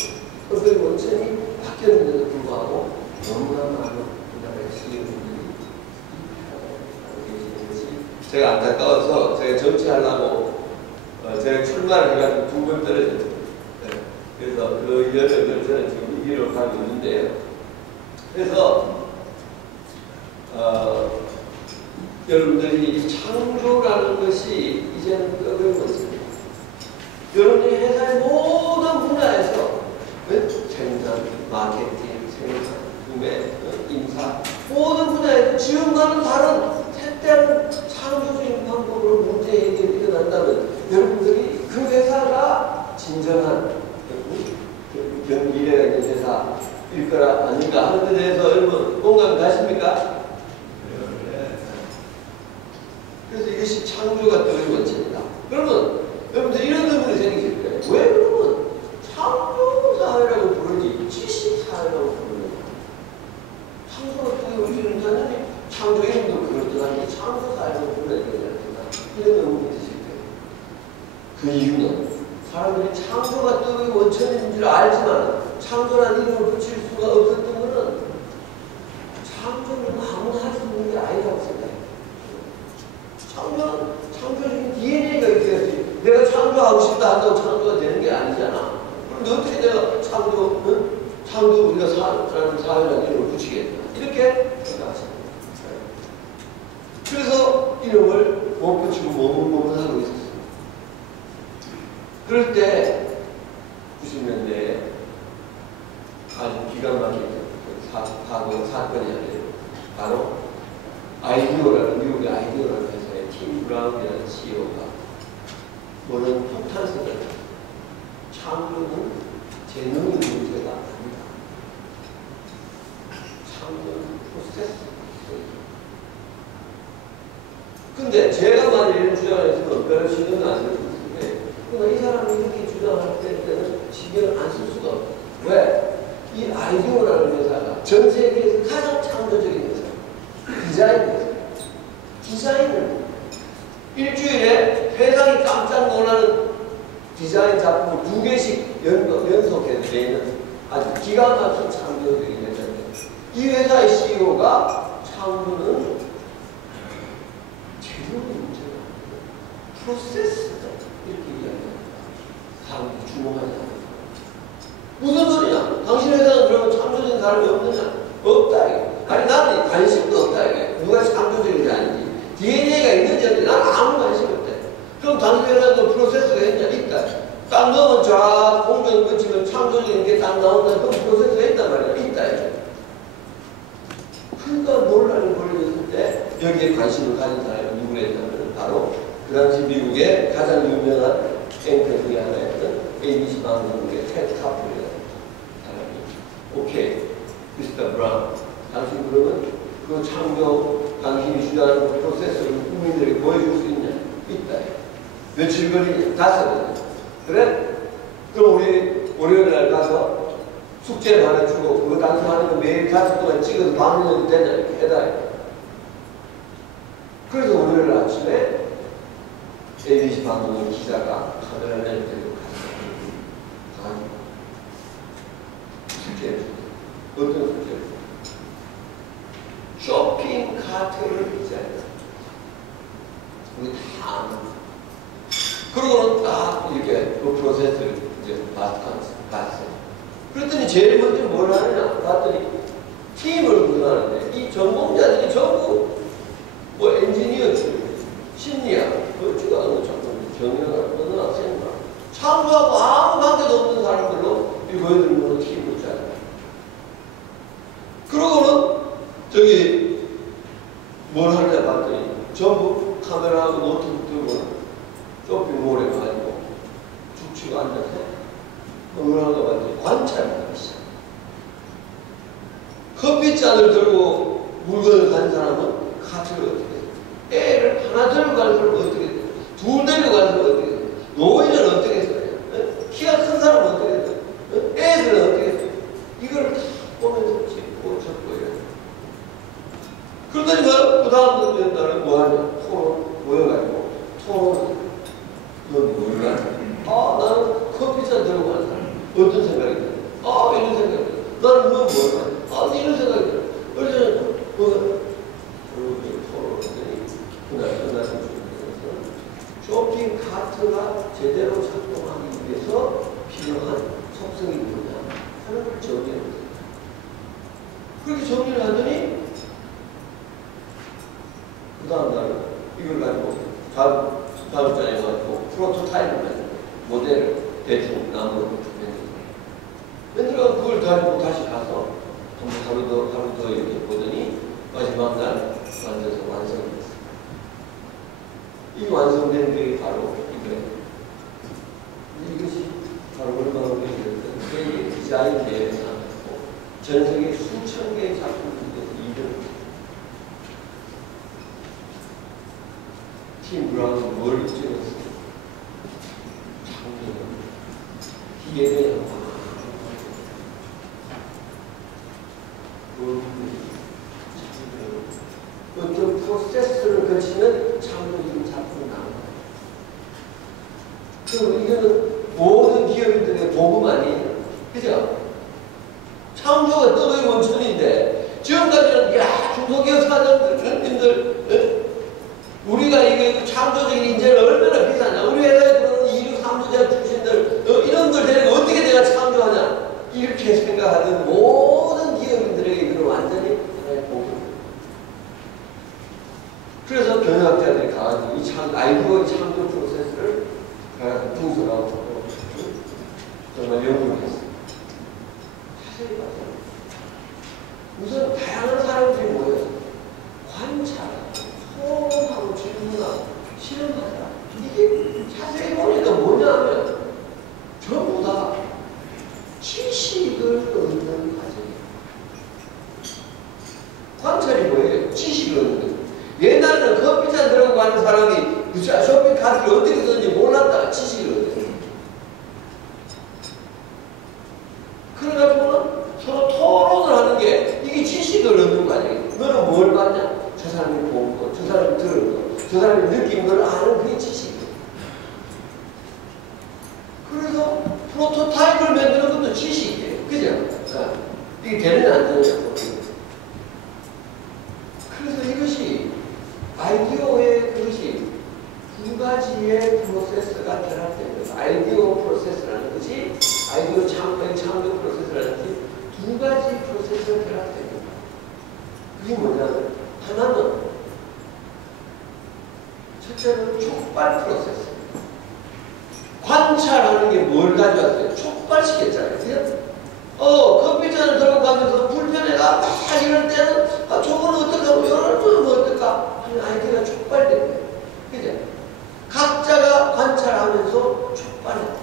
그 원천이 바뀌었는데도 불구하고 너무나 많은 우리나라의 시민분들이 계시는 것이 제가 안타까워서 제가 정치하려고 제가 출마를 해가지고 2번 떨어졌어요. 네. 그래서 그 여력을 저는 지금 이기로 가고 있는데요. 그래서 여러분들이 창조라는 것이 이제는 끄는 것입니다. 여러분들이 회사의 모든 분야에서 생산, 마케팅, 생산, 구매, 인사 모든 분야에서 지금과는 다른 색다른 창조적인 방법으로 문제 해결이 일어난다면 여러분들이 그 회사가 진정한 미래가 있는 회사일 거라 아닌가 하는 데 대해서 여러분 공감 가십니까? 그래서 이것이 창조가 되는 원칙이다. 그러면 여러분들 이런 의문이 생기실 거예요. 왜 그러면 창조사회라고 부르니 지식사회라고 부르느냐? 창조가 되는 원칙은 당연히 창조 이름도 그럴듯한데 창조사회라고 불러야 되냐? 이런 의문이 드실 거예요. 그 이유는 사람들이 창조가 뜨거운 원천인 줄 알지만 창조라는 이름을 붙일 수가 없었던 것은 창조는 아무나 할 수 있는 게 아니라고 생각해요. 창조는 창조적인 DNA가 있어야지. 내가 창조하고 싶다 한다고 창조가 되는 게 아니잖아. 그런데 어떻게 내가 창조 우리가 사회라는 이름을 붙이겠다. 이렇게 생각하십니다. 그래서 이름을 못 붙이고 머뭇머뭇하고 있었어요. 그럴 때 90년대에 아주 기가 막힌 사건이 아니에요. 바로 아이디어라는 미국의 아이디어라는 회사의 팀 브라운이라는 CEO가 뭐는 폭탄성을 창조는 재능의 문제가 아니다. 창조는 프로세스. 근데 제가 만약 이런 주장을 했으면 별 신경을 안 쓸 수 있는데 그러나 이 사람이 이렇게 주장할 때는 신경을 안 쓸 수가 없어요. 왜? 이 아이디어라는 회사가 전 세계에서 가장 창조적인 회사, 디자인 회사. 디자인을 일주일에 세상이 깜짝 놀라는 디자인 작품을 2개씩 연속해서 내는 아주 기가 막힌 창조적인 회사인데 이 회사의 CEO가 창조는 재능의 문제가 아니고 프로세스다 이렇게 이야기합니다. 사람들이 주목하지 않아요. 무슨 소리냐? 당신 회사는 그러면 창조적인 사람이 없느냐? 없다 이거. 아니 나는 관심도 없다 이거. 누가 창조적인지 아닌지 DNA가 있는지 없는지 나는 아무 관심 없대. 그럼 당신 회사도 프로세스가 있냐? 있다. 딱 넣으면 쫙 공정을 거치면 창조적인 게 딱 나온다. 그럼 프로세스가 있단 말이야. 있다 이거. 그러니까 논란이 벌어졌을 때 여기에 관심을 가진 사람이 누구랬냐면 바로 그 당시 미국의 가장 유명한 앵커 중에 하나였던 ABC 방송국의 테드 카플이라는 사람이 오케이, 미스터 브라운 당신 그러면 그 창조 당신이 주장하는 그 프로세스를 국민들에게 보여줄 수 있냐? 있다. 며칠 걸리냐? 5번. 그래? 그럼 우리 월요일 날 가서 숙제를 하나 주고 그거 당신 하는 거 매일 5 동안 찍어서 방송해도 되냐? 이렇게 해다. 그래서 월요일 아침에 ABC 방송의 기자가 카메라를 데리고 갔어요. 숙제를 줬어요. 어떤 숙제를? 쇼핑 카트를 디자인했어요. 우리 다 아는. 그러고는 딱 이렇게 그 프로세스를 이제 봤어요. 그랬더니 제일 먼저 뭘 하느냐 봤더니 팀을 구성하는데 이 전공자들이 전부 뭐 엔지니어 출신, 심리학, 건축학, 경영학, 어느 학생과 창조하고 아무 관계도 없는 사람들로 이 보여드리는 팀을 짜요. 그러고는 저기 뭘 하느냐 봤더니 전부 카메라하고 노트북 들고 쇼핑몰에 가지고 죽치고 앉아서 뭘 하는가 봤더니 관찰을 하기 시작. 커피잔을 들고 물건을 가는 사람은 카트를 어떻게 해요? 애를 하나 들고 가는 사람은 어떻게 해요? 2 데리고 가는 사람은 어떻게 해요? 노인은 어떻게 해요? 키가 큰 사람은 어떻게 해요? 애들은 어떻게 해요? 이걸 다 보면서 찍고 적고 이래요. 그러더니 그 다음 날은 뭐 하냐? 토론 모여가지고 토론 넌 뭘까? 나는 커피잔 들고 가는 사람. 어떤 생각이 드냐? 이런 생각이 드냐? 나는 뭐 하냐? 이런 생각이 특성이 뭐냐 하는 걸 정리해야 돼. 그렇게 정리를 하더니 그 다음 날은 이걸 가지고 다음장에 가지고 프로토타입을 만들어 모델을 대충 나무로 만들어 그걸 가지고 다시 가서 하루 더 이렇게 보더니 마지막 날 완성됐어. 이 완성된 게 바로 이것이 바로 얼마나 오래됐든 디자인 대회에서 전 세계 수천 개의 작품들이 이름 팀 브라운 뭘 찍었어? 기계를 어떤 프로세스를 거치는 창조적인 작품이 나옵니다. 그럼 이거는 모든 기업들의 복음 아니에요. 그죠? 창조가 떠도의 원천인데 지금까지는 중소기업 사장들, 현님들 우리가 이게 창조적인 인재는 얼마나 비싸냐. 우리 회사에 들어오는 2류 3루자 출신들 이런들 데리고 어떻게 내가 창조하냐. 이렇게 생각하는 모든 기업인들에게 이건 완전히 하나의 복음. 그래서 경영학자들이 가가지고 이 아이디어의 창조 프로세스를 분석하고 정말 연구를 했어요. 자세히 봐서 우선 다양한 사람들이 모여서 관찰하고 토론하고 질문하고 실험하자. 이게 자세히 보니까 뭐냐면 전부 다 지식을 얻는 과정이에요. 관찰이 뭐예요? 지식을 얻는 거예요. 옛날에는 커피잔 들고 가는 사람이 쇼핑 카드를 어떻게 쓰는지 몰랐다가 지식을 얻어요. 그래가지고는 서로 토론을 하는 게 이게 지식을 얻는 거 아니에요. 너는 뭘 봤냐? 저 사람이 본 거, 저 사람이 들은 거, 저 사람이 느낀 걸 아는 그게 지식이에요. 그래서 프로토타입을 만드는 것도 지식이에요. 그죠? 이게 되느냐 안 되느냐. 그래서 이것이 아이디어의 그것이 두 가지의 프로세스가 결합된 거예요. 아이디어 프로세스라는 것이 아이디어 창조 프로세스라는 것이 두 가지 프로세스가 결합된 거예요. 그게 뭐냐면 하나는 첫째는 촉발 프로세스. 관찰하는 게 뭘 가져왔어요? 촉발시켰잖아요. 커피잔을 들고 가면서 불편해가 막 이럴 때는 저건 어떡하고 이럴 때는 어떨까 하는 아이디어가 촉발된 거예요. 그죠? 각자가 관찰하면서 촉발했다.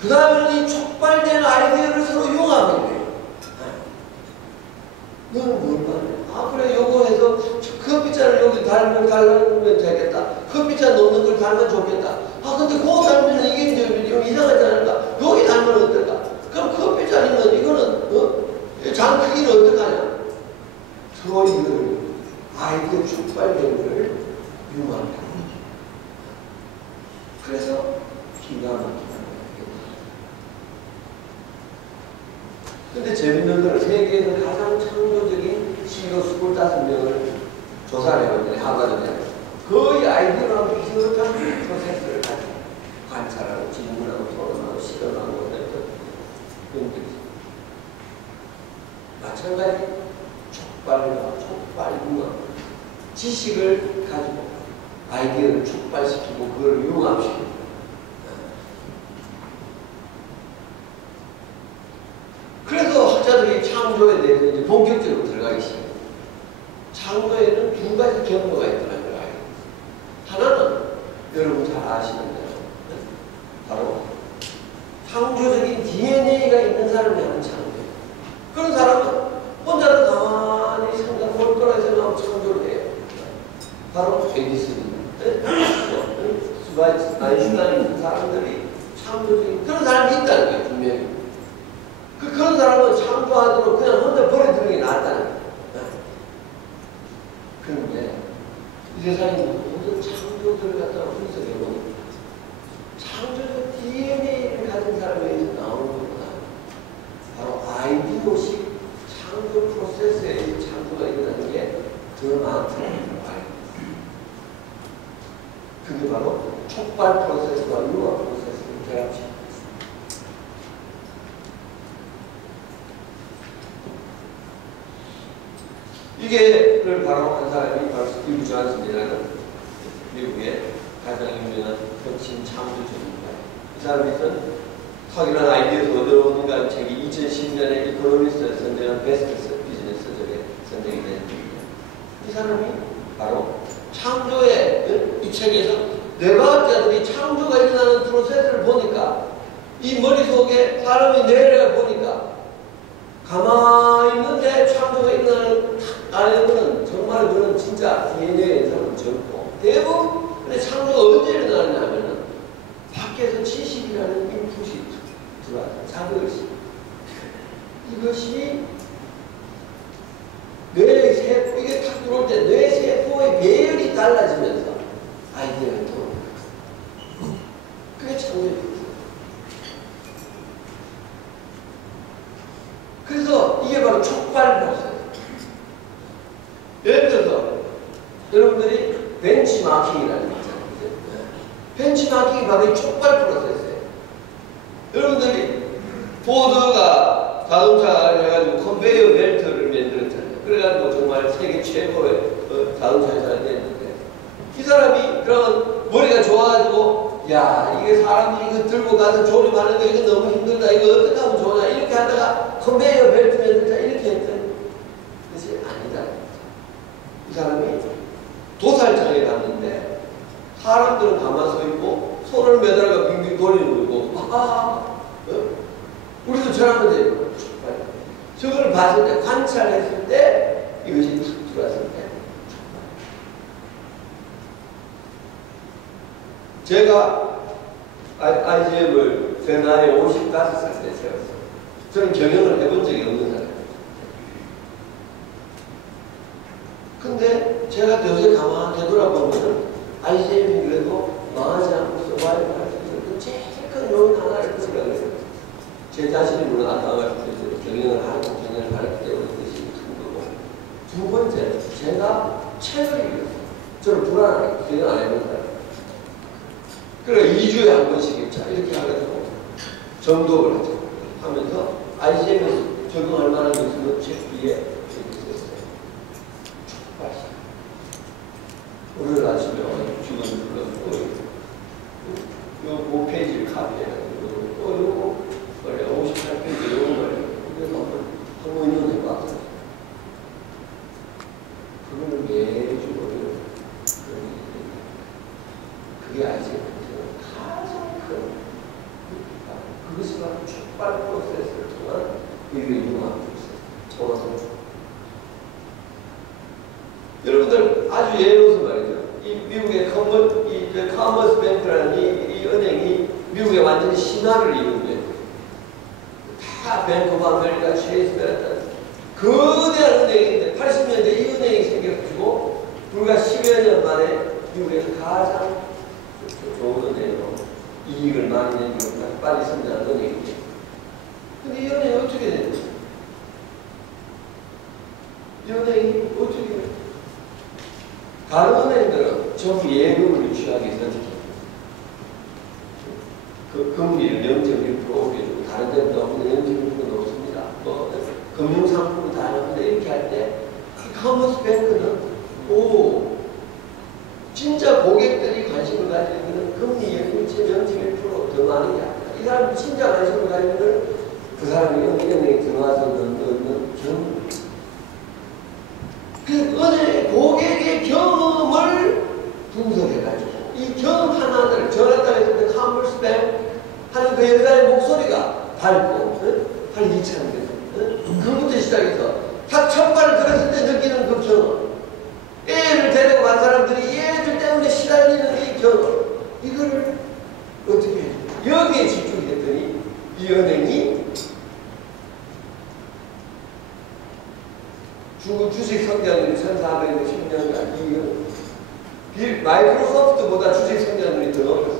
그 다음에는 이 촉발된 아이디어를 서로 융합해야 돼요. 너는 뭘 봤냐? 그래 요거 해서 커피잔을 여기 달면 되겠다. 커피잔 넣는 걸 달면 좋겠다. 근데 그거 달면 이게 좀 이상하지 않을까? 여기 달면 어떨까? 그럼 커피잔이면 이거는 장 크기는 어떡하냐? 서로 이걸 아이디어 촉발된 걸 융합한다. 그래서 기가 막히다. 근데 재밌는 건 세계에서 가장 창조적인 CEO 25명을 조사를 해봤는데 하버드에 거의 아이디어랑 비슷한 프로세스를 가지고 관찰하고 질문하고 토론하고 실험하고 그런 게 있어요. 마찬가지 촉발 융합 지식을 가지고 아이디어를 촉발시키고 그걸 융합시키고 그래서 학자들이 창조에 대해서 이제 본격적으로 들어가기 시작해요. 창조에는 두 가지 경로가 있더라고요. 하나는 여러분 잘 아시는 대로 바로 창조적인 DNA가 있는 사람이 하는 창조예요. 그런 사람은 혼자서 가만히 생각 몰두하게 생각하고 창조를 해요. 바로 에디슨, 아인슈타인 있는 사람들이 창조적인 그런 사람이 있다는 거예요. 분명히. 그런 사람은 창조하도록 그냥 혼자 버려두는 게 낫다는 거예요. 그런데 이 세상에 모든 창조들을 갖다가 분석해보면 창조적 DNA를 가진 사람에 의해서 나오는 것보다 바로 아이디어식 창조 프로세스에 의해서 창조가 일어나는 게 더 많다는 거예요. 그게 바로 촉발 프로세스와 융합 프로세스를 결합시킵니다. 이게를 바로 한 사람이 바로 스티브 존슨이라는 미국의 가장 유명한 혁신 창조주입니다. 이 사람이 확인한 아이디어에서 얻어오는가 책이 2010년에 이코노미스트에서 선정한 베스트 비즈니스 서적에 선정이 된 이 사람이 바로 창조의 이 책에서 뇌과학자들이 창조가 일어나는 프로세스를 보니까 이 머릿속에 사람이 뇌를 보니까 가만히 있는데 창조가 일어나는 안에는 정말 그런 진짜 DNA의 사람은 적고 대부분 창조가 언제 일어나느냐 하면은 밖에서 지식이라는 인풋이 들어와요. 자극을 이것이 뇌세포, 이게 탁 들어올 때 뇌세포의 배열이 달라지면서 아이디어를 들어옵니다. 그게 창조예요. 그래서 이게 바로 촉발 프로세스. 예를 들어서 여러분들이 벤치마킹이라는 게 있잖아요. 벤치마킹이 바로 이 촉발 프로세스예요. 여러분들이 포드가 자동차를 해가지고 컨베이어 벨트를 만들었잖아요. 그래가지고 정말 세계 최고의 자동차 회사가 됐는데 이 사람이 그런 머리가 좋아가지고 야 이게 사람들이 이거 들고 가서 조립하는 거 이거 너무 힘들다 이거 어떻게 하면 좋으냐 이렇게 하다가 컨베이어 벨트 만들자 이렇게 했더니 그것이 아니다. 이 사람이 도살장에 갔는데 사람들은 가만 서 있고 손을 매달아 빙빙 돌리는 거고 우리도 저러면 돼요. 저걸 봤을 때 관찰했을 때 이것이 툭 들어왔을 때 제가 IGM을 제 나이 55살 때 세웠어요. 저는 경영을 해본 적이 없는 사람이에요. 근데 제가 요새 가만히 되돌아보면 IGM이 그래도 망하지 않고 서바이브 할 수 있는 제일 큰 요인 하나를 들으라고 해요. 제 자신이 물론 아까 말씀드린 경영을 하고 경영을 가르칠 때 것이 큰 거고 두 번째 제가 책을 읽었어요. 저는 불안하게 경영 안 해본 사람. 그러니까 2주에 한 번씩 읽자 이렇게 해가지고 정독을 하죠. 하면서 IGM에서 적용할 만한 것은 책 위에 이렇게 썼어요. 오늘 아침에 직원을 불러서 요 페이지를 카피해가지고 요거 원래 58페이지 이런 걸 그래서 한번 의논해봤어요. 그거는 매주 그게 IGM 가장 큰 그것이 바로 촉발 프로세스를 통한 인류의 융합 프로세스. 통합. 여러분들 아주 예로서 말이죠. 이 미국의 커머스 뱅크라는 이 은행이 미국에 완전히 신화를 이룬 거예요. 다 뱅크 오브 아메리카, 체이스 베라탄 거대한 은행인데 80년대 이 은행이 생겨가지고 불과 10여 년 만에 미국에서 가장 좋은 은행으로 이익을 많이 내는 것보다 빨리 성장한 은행이죠. 근데 이 은행이 어떻게 됐죠? 이 은행이 어떻게 됐죠? 다른 은행들은 전부 예금을 유치하기 위해서 그 금리를 0.1% 올려주고 다른 데는 너무 0.1% 높습니다. 금융상품이 다양한데 이렇게 할 때 커머스 뱅크는 진짜 고객들이 관심을 가지는 것은 금리 0.1% 더 많은 게 아니라 이 사람이 진짜 관심을 가지는 건 그 사람이 은행에 들어와서 넣는 전 그 은행 고객의 경험을 분석해가지고 이 경험 하나를 전화다 했을 때 커머스 뱅크 하는 그 여자의 목소리가 밝고 한 2,000개 그부터 시작해서 딱 첫 발을 들었을 때 느끼는 그 경험 애를 데리고 간 사람들이 얘들 때문에 시달리는 이 경험 이거를 어떻게 해요? 여기에 집중했더니 이 은행이 중국 주식 성장률이 1460년간 마이크로소프트보다 주식 성장률이 더 높았어.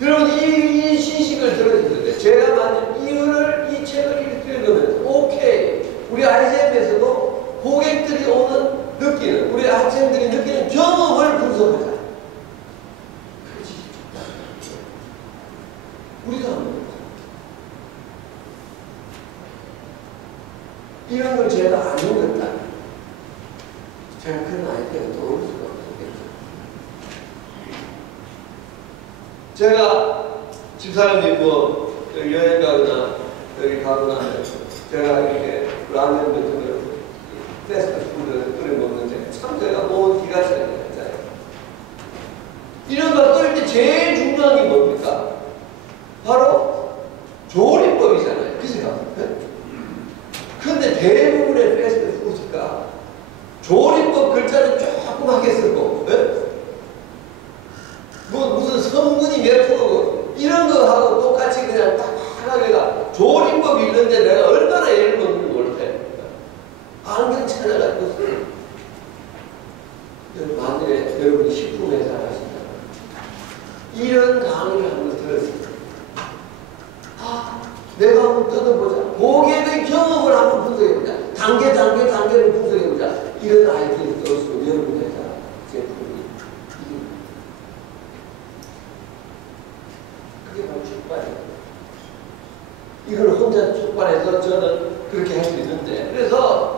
여러분 이 신식을 들었을 때 제가 만약 이 책을 읽으면서 오케이 우리 IGM에서도 고객들이 오는 느끼는 우리 학생들이 느끼는 경험을 분석하자. 그렇지. 우리도 합니다. 이런 걸 제가 안 읽었다. 제가 그런 아이디어가 떠오를 수가 없겠죠. 제가 집사람이 뭐 여행 가거나 여기 가거나 제가 이렇게 라면 같은 거 패스트푸드 끓여 먹는데 참 제가 뭐 기가 차요. 이런 걸 끓일 때 제일 중요한 게 뭡니까? 바로 조리법이잖아요. 그죠? 그런데 대부분의 패스트푸드가 조리법 글자는 조그맣게 쓰고, 뭐 무슨 성분이 몇 프로고 이런 거 하고 똑같이 그냥 딱하게 조리법 읽는데 내가 얼마나 예를 먹는 걸 해. 안경 찾아가지고 만일에 여러분이 식품 회사를 하신다. 이런 강의를 한번 들었습니다. 아, 내가 한번 뜯어보자. 고객의 경험을 한번 분석해보자. 단계를 분석해보자. 이런 아이디어를 떠올수록 여러분 회사 제품이 그게 바로 촉발이에요. 이걸 혼자 촉발해서 저는 그렇게 할 수 있는데, 그래서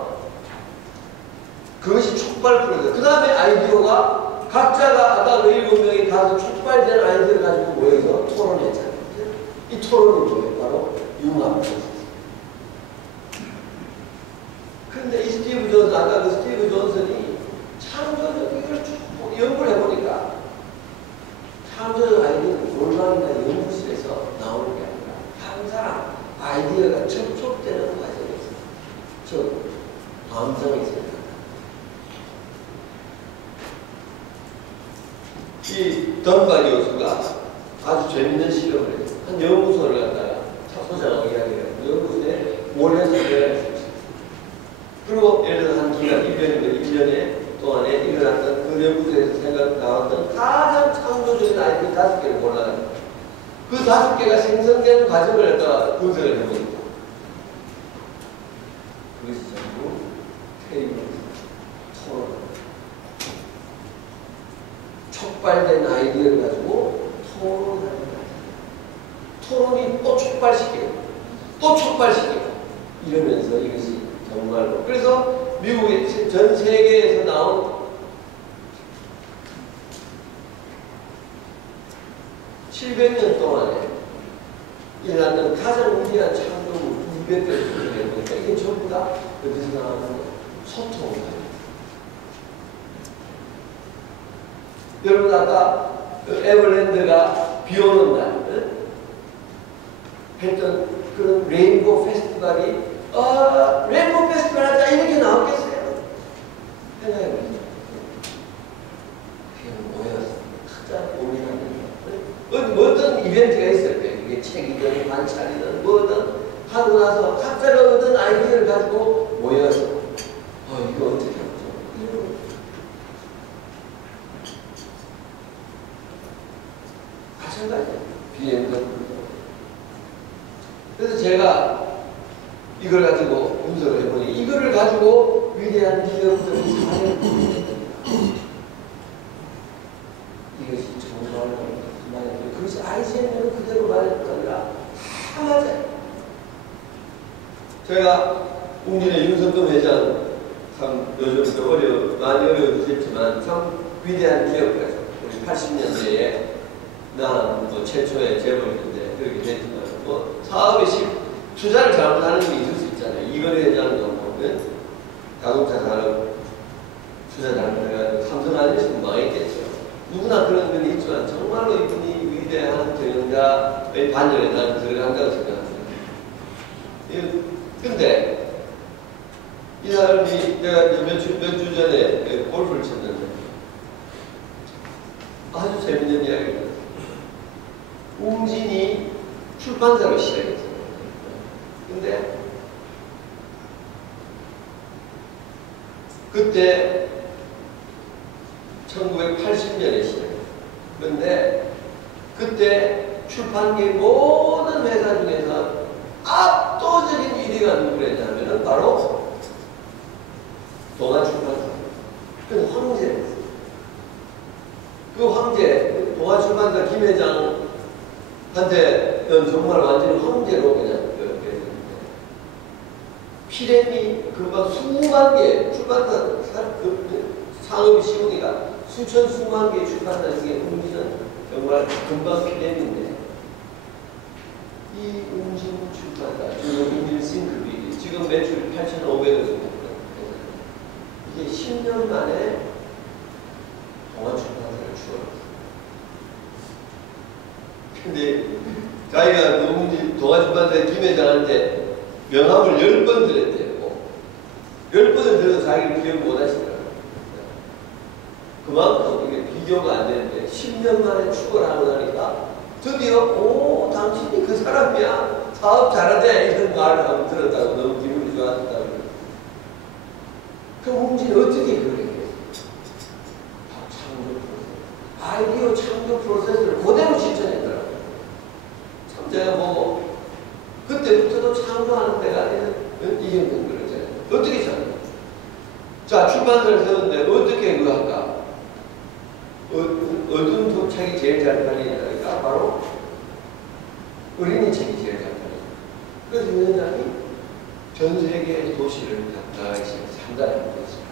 그것이 촉발 프로젝트. 그 다음에 아이디어가 각자가 아까 그 7명이 가서 촉발된 아이디어를 가지고 모여서 토론했잖아요. 이 토론이 뭐예요? 바로 융합 프로젝트. 그런데 이 스티브 존슨, 아까 그 스티브 존슨이 창조적 이걸 쭉 연구를 해보니까 창조적 아이디어는 골방이나 연구실에서 나오는 게 아니라 한 사람 아이디어가 접촉되는 과정이 있어요. 즉, 감정이 있어요. 이 던바 교수가 아주 재밌는 실험을 해요. 한 연구소를 갖다가 소장하고 이야기를 해요. 연구소에 몰래 선별을 했어요. 그리고 예를 들어 한 기간, 1년에 동안에 일어났던 그 연구소에서 생각 나왔던 가장 창조적인 아이디어 5개를 골라가지고 그 5개가 생성되는 과정을 갖다가 분석을 해봅니다. 그것이 전부 테이블, 토론, 촉발된 아이디어를 가지고 토론하는 거예요. 토론이 또 촉발시키고 또 촉발시키고 이러면서 이것이 정말로. 그래서 미국의 전 세계에서 나온 700년 동안에 일어났던 가장 위대한 창조물 200개를 보니까 이게 전부 다 어디서 나오는 소통입니다. 여러분 아까 그 에버랜드가 비 오는 날 했던 그런 레인보우 페스티벌이 레인보우 페스티벌 하자 이렇게 나왔겠어요? 생각해보세요. 그냥 모여서 각자 고민하는 어떤 이벤트가 있을 때 이게 책이든 관찰이든 뭐든 하고 나서 각자가 얻은 아이디어를 가지고 모여서 이거 어떻게 하죠? 마찬가지예요. BMW. 그래서 제가 이걸 가지고 분석을 해보니 이거를 가지고 위대한 기업들이 사회를 꾸립니다. 이것이 정말 말해도 그것이 ICM으로 그대로 말할 거 아니라 다 맞아요. 제가 웅진의 윤석금 회장 참 요즘 많이 어려워지셨지만 참 위대한 기업가죠. 우리 80년대에 뭐 최초의 재벌인데 그렇게 됐지만 뭐 사업이 투자를 잘못하는 게 있을 수 있잖아요. 이거래 회장도 뭐 자동차 산업 투자 잘못해가지고 삼성 아니었으면 망했겠죠. 누구나 그런 면이 있지만 정말로 이분이 위대한 경영자의 반열에 나는 들어간다고 생각합니다. 근데 이 사람이 내가 몇 주 전에 골프를 쳤는데 아주 재밌는 이야기를 했어요. 웅진이 출판사로 시작했어요. 근데 그때 1980년에 시작했어요. 그런데 그때 출판계 모든 회사 중에서 압도적인 1위가 누구랬냐면 바로 동아출판사. 그 황제였어요. 그 황제, 동아출판사 김 회장한테 정말 완전히 황제로 그냥 필름이 금방 수만 개 출판사 상업이 쉬우니까 수천 수만 개 출판사는 게 웅진은 정말 금방 필름인데 이 웅진 출판사 지금 웅진싱크비 지금 매출 8,500원 정도 이게 10년 만에 동아 출판사를 추월했어요. 근데 자기가 웅진 동아 출판사의 김 회장한테 명함을 10번 드렸대요. 10번을 들어도 자기를 기억 못 하시더라고요. 그만큼 이게 비교가 안 되는데 10년 만에 출근하고 나니까 드디어 오 당신이 그 사람이야 사업 잘하자 이런 말을 한번 들었다고 너무 기분이 좋았다고. 그럼 웅진이 어떻게 그렇게 했어요? 창조 프로세스 아이디어 창조 프로세스를 그대로 실천했더라고요. 참 제가 보고 그때부터도 창조하는 데가 이행된 거잖아요. 어떻게 찾아요? 자, 출판사를 세웠는데 어떻게 그거 할까? 어떤 도책이 제일 잘 팔리니까 바로 어린이 책이 제일 잘 팔려요. 그래서 이 회장이 전 세계 도시를 갔다가 지금 3달에 한 번 했어요.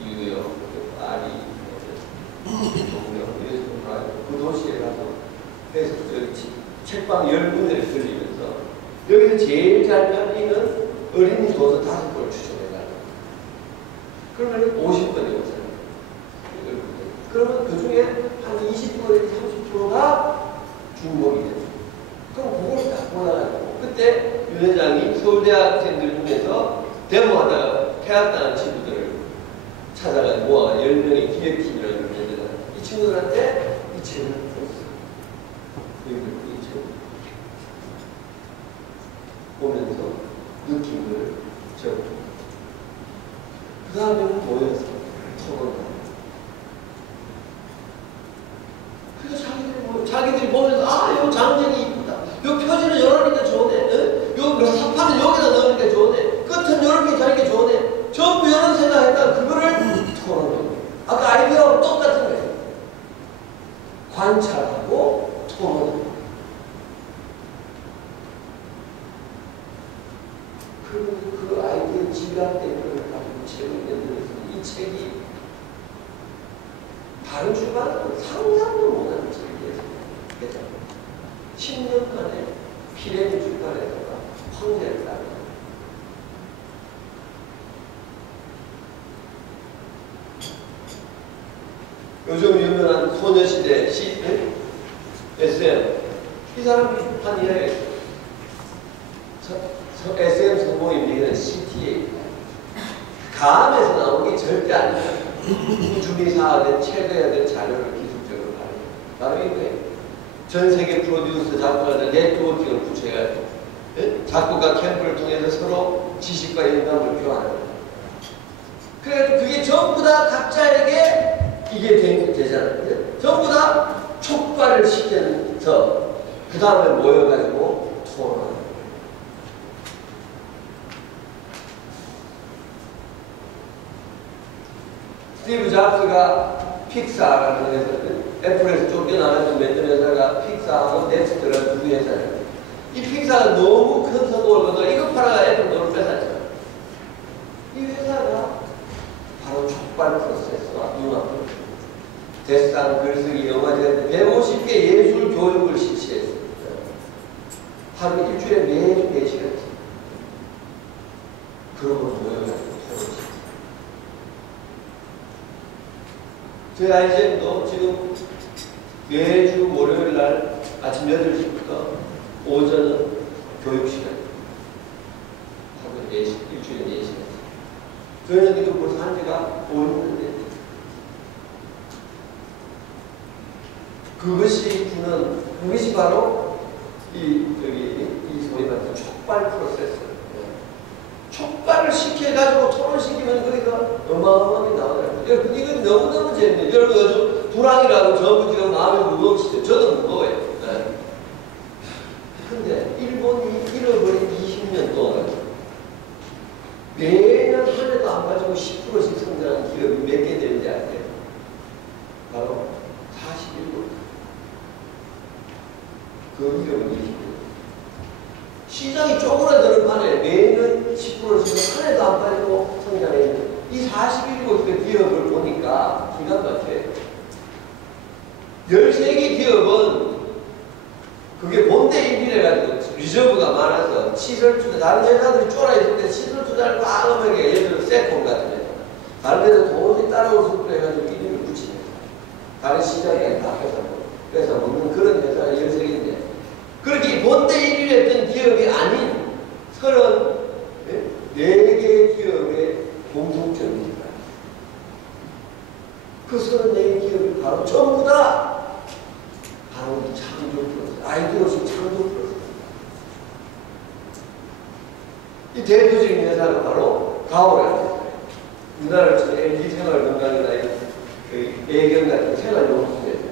뉴욕, 파리, 동명, 그 도시에 가서 해서 책방 10군데를 들리면서 여기서 제일 잘 팔리는 어린이 도서 5권을 추천해달라고. 그러면 50권이 오잖아요. 그러면 그 중에 한 20%에서 30%가 중복이 돼요. 그럼 그걸 딱 골라가지고 그때 유 회장이 서울대학생들 중에서 데모하다가 퇴학당한 친구들을 찾아가지고 모아가 10명의 기획팀이라는 걸 만들어요. 이 친구들한테 이 책을 줬어요. 이 책 보면서 느낀 걸 적고 그 다음에는 모여서 토론하고 그래서 자기들이 보면서 아, 요 장면이 이쁘다. 요 표지는 요러니까 좋네. 요 사파는 여기다 넣으니까 좋네. 끝은 요렇게 자니까 좋네. 전부 이런 생각했다. 그거를 토론해. 아까 아이디어하고 똑같은 거예요. 관찰하고 토론하고. 그 아이디어 집약된 걸 가지고 책을 만들어서 이 책이 다른 출판사는 상상도 못하는 책이에요. 10년 만에 피레미 출판에다가 황제를 따르고 요즘 유명한 소녀시대 SM 이 사람이 한 이야기 SM 성공이 미는 CTA 감에서 나오는 게 절대 아니에요. 꾸준히 사업에 채워야 될 자료를 기술적으로 발휘해요. 바로 이거예요. 전 세계 프로듀스 작가들 네트워킹을 구체화해요. 작곡가 캠프를 통해서 서로 지식과 영감을 교환하는 거예요. 그래서 그게 전부 다 각자에게 이게 되잖아요. 전부 다 촉발을 시켜서 그 다음에 모여가지고 토론하는 거예요. 스티브 잡스가 픽사라는 회사를 애플에서 쫓겨나가지고 만든 회사가 픽사하고 넥스트라는 두 회사예요. 이 픽사가 너무 큰 성공을 거둬 이거 팔아가 애플 돈을 뺏었죠. 이 회사가 바로 촉발 프로세스와 융합 프로세스, 대상, 글쓰기, 영화제 150개 예술 교육을 실시했습니다. 하루 일주일에 매주 4시간. 그러고 모여가지고 토론식. 저희 아이젠도 지금 매주 월요일 날 아침 8시부터 오전은 교육시간 하고 4시, 일주일에 4시간. 저희는 지금 벌써 한 지가 5, 6년 됐어요. 그것이 바로 이 소위 말하는 촉발 프로세스. 촉발을 시켜가지고 토론시키면 거기서 어마어마하게 나오더라고요. 여러분, 이건 너무너무 재밌네요. 여러분, 요즘 불황이라고 전부 지금 마음이 무거우시죠? 저도 무거워요. 네. 근데 일본이 잃어버린 20년 동안 매년 한 해도 안 가지고 10%씩 성장한 기업이 몇 개 되는지 아세요? 바로 41개. 그 기업은 20개. 시장이 쪼그라드는 판에 매년 10%씩 하나도 안 빠지고 성장했는데 이 41곳의 기업을 보니까 기가 막혀요. 13개 기업은 그게 본대 1위 해가지고 리저브가 많아서 시설 투자, 다른 회사들이 쫄아있을 때 시설 투자를 과감하게, 예를 들어 세콤 같은 회사, 다른 데서 도저히 따라올 수 없고 해가지고 1위를 붙이는 회사, 다른 시장에 다 회사 먹는 그런 회사가 13개인데, 그렇게 본대 1위를 했던 기업이 아닌 34개의 기업의 공통점입니다. 그 34개 기업이 바로 전부 다 바로 창조 프로세스, 아이디어식 창조 프로세스. 이 대표적인 회사가 바로 가오라는 회사예요. 우리나라를 치면 LG 생활건강이나 그 애견 같은 생활용품 회사.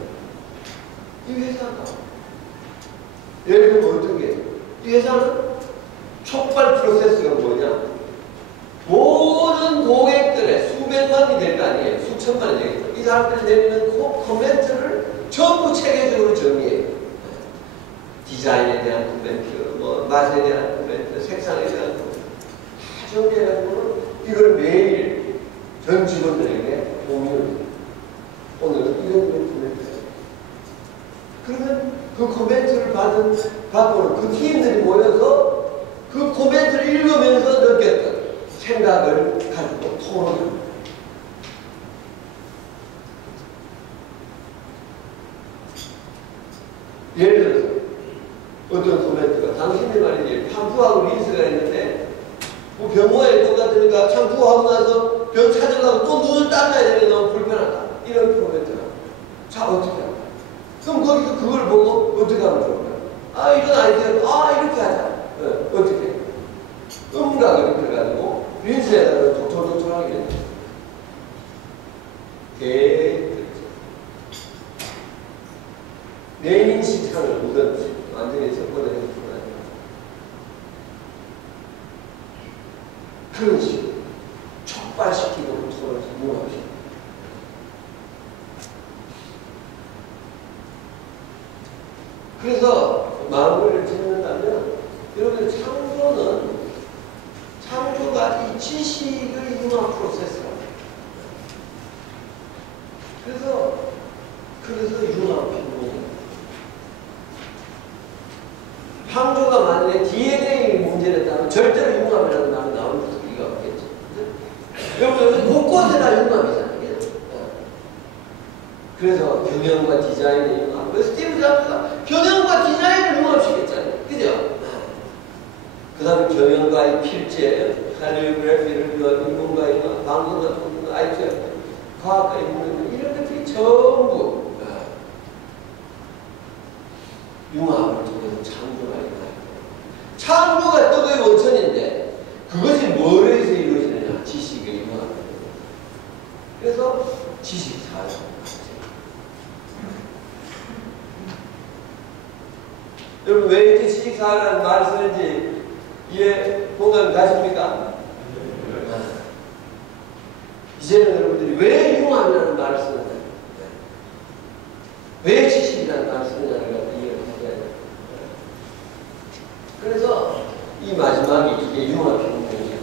이 회사가 예를 들면 어떻게 해요? 이 회사는 촉발 프로세스가 뭐냐? 모든 고객들의 수백만이 될 거 아니에요. 수천만이 되겠죠. 이 사람들이 내리는 코멘트를 전부 체계적으로 정리해요. 디자인에 대한 코멘트, 뭐 맛에 대한 코멘트, 색상에 대한 코멘트 다 정리해가지고 이걸 매일 전 직원들에게 공유해요. 오늘은 이런 코멘트예요. 그러면 그 코멘트를 받고는 그 팀들이 모여서 그 코멘트를 읽으면서 느꼈던 생각을 가지고 토론합니다. 예를 들어서 어떤 코멘트가 당신들 말이지 샴푸하고 린스가 있는데 뭐 병모에 것 같으니까 샴푸하고 나서 병 찾으려고 또 눈을 닦아야 되는 게 너무 불편하다. 이런 코멘트가. 자, 어떻게 할까? 그럼 거기서 그걸 보고 어떻게 하면 좋을까? 아, 이런 아이디어, 아, 이렇게 하자. 어떻게 해? 음각을 들어가지고 린스에다가 도토도토하게 된다. 네이밍 시장을 묻었지. 완전히 접근해서 그런 식으로 촉발시키고 토론해서 무너뜨리고. 그래서 마무리를 짓는다면 여러분 창조가 이 지식의 융합 프로세스라고. 그래서 융합행동이에요. 창조가 만약에 DNA 문제를 했다면 절대로 융합이라는 말은 나올 리가 없겠죠. 여러분 곳곳에 다 융합이잖아요. 그래서 경영과 디자인의 융합. 스티브 잡스가 경영과 디자인을 융합시켰잖아요. 그죠? 그 다음에 경영과의 필제, 칼리그래피를 위한 인문과의 방송 같은 IT, 과학과의 인문, 이런 것들이 전부 융합을 통해서 창조가 일어나요. 창조가 떡의 원천인데 그것이 뭐로 해서 이루어지느냐? 지식의 융합. 그래서 지식사회. 여러분 왜 이렇게 지식사회라는 말을 쓰는지 공감 가십니까? 이제는 여러분들이 왜 융합이라는 말을 쓰느냐, 왜 지식이라는 말을 쓰느냐를 이해를 해야 돼요. 그래서 이 마지막이 이게 융합혁명이에요.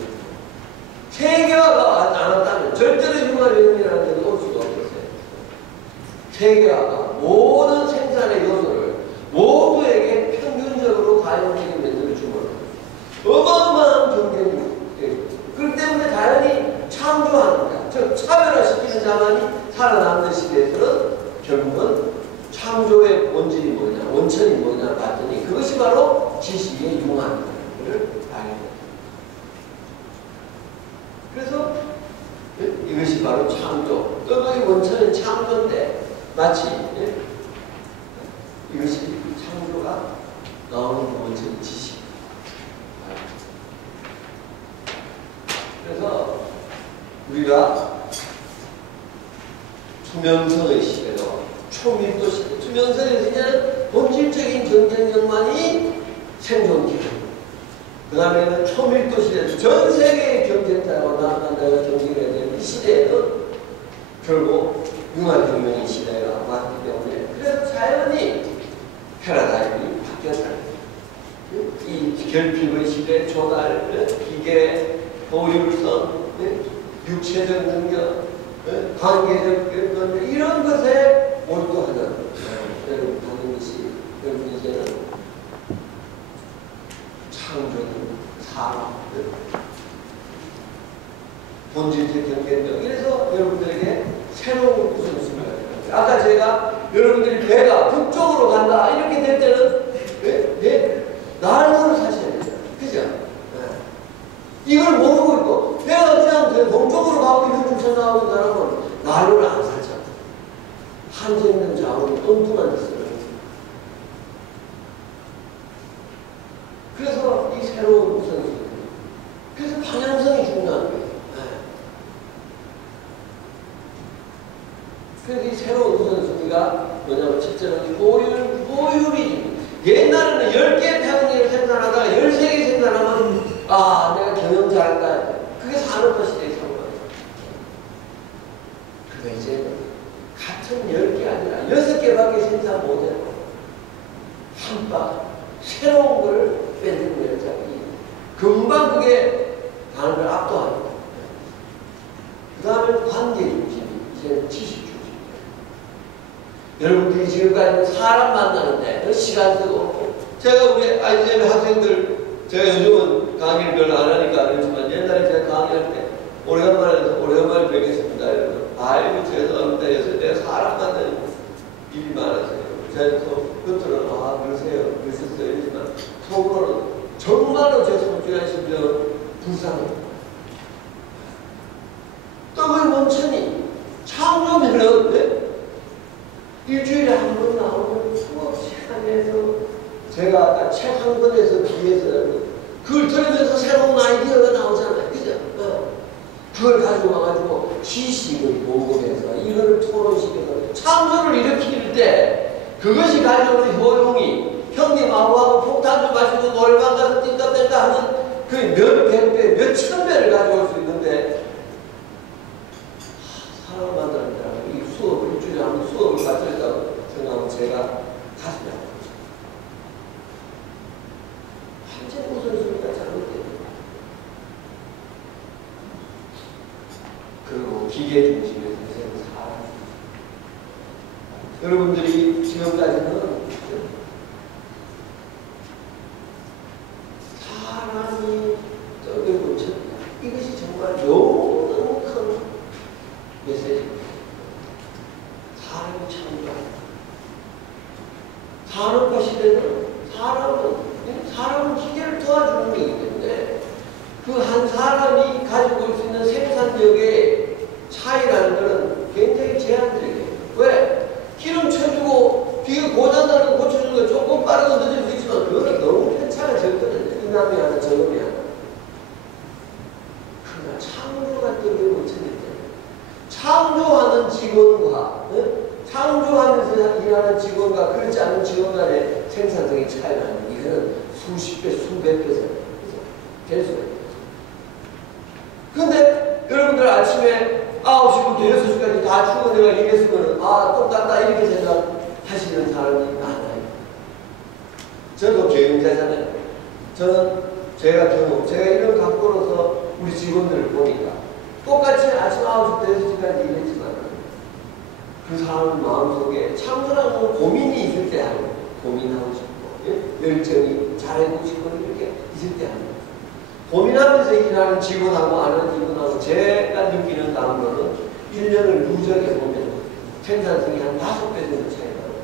세계화가 안 왔다면 절대로 융합혁명이라는 것이 올 수가 없었어요. 세계화가 모든 생산의 요소를 모두에게 평균적으로 가용적인 면들을 주고 어마어마한 경쟁력. 그렇기 때문에 자연히 창조하는 거야. 즉 차별화시키는 자만이 살아남는 시대에서는 결국은 창조의 본질이 뭐냐, 원천이 뭐냐 봤더니 그것이 바로 지식의 융합이라는 것을 알게 됩니다. 그래서 이것이 바로 창조. 떡의 원천은 창조인데 마치 이것이 창조가 나오는 원천이 지식. 그래서 우리가 투명성의 시대로 초밀도 시대, 투명성의 시대는 본질적인 경쟁력만이 생존기록. 그 다음에는 초밀도 시대, 전 세계의 경쟁자와 나아가 경쟁해야 되는 이 시대에는 결국 융합혁명의 시대가 왔기 때문에 그래서 자연히 패러다임이 바뀌었다. 이 결핍의 시대, 조달, 기계, 보율성, 육체적 능력, 관계적 능력 이런 것에 몰두하는 것이 여러분 이제는 창조는 산업, 본질적 경쟁력. 이래서 여러분들에게 새로운 우선순위가 됩니다. 아까 제가 여러분들이 배가 북쪽으로 간다 이렇게 될 때는 난로를 사셔야 되잖아요. 그죠? 이걸 모르고 있고 배가 그냥 동쪽으로 가고 있는 중 생각하고 있는 사람은 난로를 안 사죠. 한재 있는 자원이 뚱뚱한 짓을. 그래서 이 새로운 우선순위. 그래서 방향성이 중요한 거예요. 그래서 이 새로운 우선순위가 뭐냐면 첫째는 효율이 옛날에는 10개 태양광을 생산하다가 13개 생산하면 내가 경영 잘한다. 그게 산업화 시대의 상황이에요. 그런데 이제는 같은 10개 아니라 6개밖에 생산 못해요. 한방 새로운 걸 빼내는 여자이 금방 그게 다른 걸 압도합니다. 그 다음에 관계 중심이 이제는 지식 중심. 여러분들이 지금까지 사람 만나는데 시간 쓰고 제가 우리 IGM 학생들 제가 요즘은 강의를 별로 안 하니까 그렇지만 옛날에 제가 강의할 때 오래간만에 뵙겠습니다. 여러분. 아이고 죄송합니다. 요새 내가 사람 만나는 일이 많아서요. 제가 겉으로는 그러세요. 그러셨어요. 이러지만 속으로는 정말로 제 성질한 심정은 불쌍해요. 떡을 멈추니 창조면은 일주일에 한 번 나오는 수업 시간에서 제가 아까 책 한 권에서 비해서 그걸 들으면서 새로운 아이디어가 나오잖아요. 그죠? 그걸 가지고 와가지고 지식을 보고해서 이거를 토론시켜서 창조를 일으킬 때 그것이 가져오는 효용이 형님하고 폭탄 좀 마시고 노래방 가서 뛴다 뺀다 하는 그 몇 백 배, 몇 천 배를 가져올 수 있는데 사람 만납니다. 이 수업을 일주일에 한 번 수업을 가져다고 생각하면 제가 가슴이 아프죠. 완전 우선순위가 잘못돼요. 그리고 기계 중심에서 사람. 여러분들이 지금까지는 사람이 떡을 묻혔다. 이것이 정말 너무 큰 메시지입니다. 사람이 창조한다. 산업화 시대는 사람은 기계를 도와주는 거기 때문에 그 한 사람이 가지고 올 수 있는 생산력의 차이라는 것은 굉장히 제한적이에요. 왜? 기름 쳐주고 기계 고장나는 거 고쳐주는 거 조금 빠르고 늦을 수 있지만 그거는 너무 편차가 적거든요. 이남이 하나 저놈이 하나. 그러나 창조가 떡을 묻혔기 때문에 창조하는 직원과 창조하면서 일하는 직원과 그렇지 않은 직원 간의 생산성의 차이가 나는 이거는 수십 배, 수백 배 될 수가 있어요. 그런데 여러분들 아침에 9시부터 6시까지 다 출근해가 일했으면 똑같다 이렇게 생각하시는 사람이 많아요. 저도 경영자잖아요. 저는 제가 이런 각도로서 우리 직원들을 보니까 똑같이 아침 9시부터 6시까지 일했지만 그 사람 마음속에 창조라는 고민이 있을 때 하는 고민하고 싶고 열정이 잘하고 싶고 이렇게 있을 때 하는 고민하면서 일하는 직원하고 안 하는 직원하고 제가 느끼는 단어는 1년을 누적해 보면 생산성이 한 5배 정도 차이가 나요.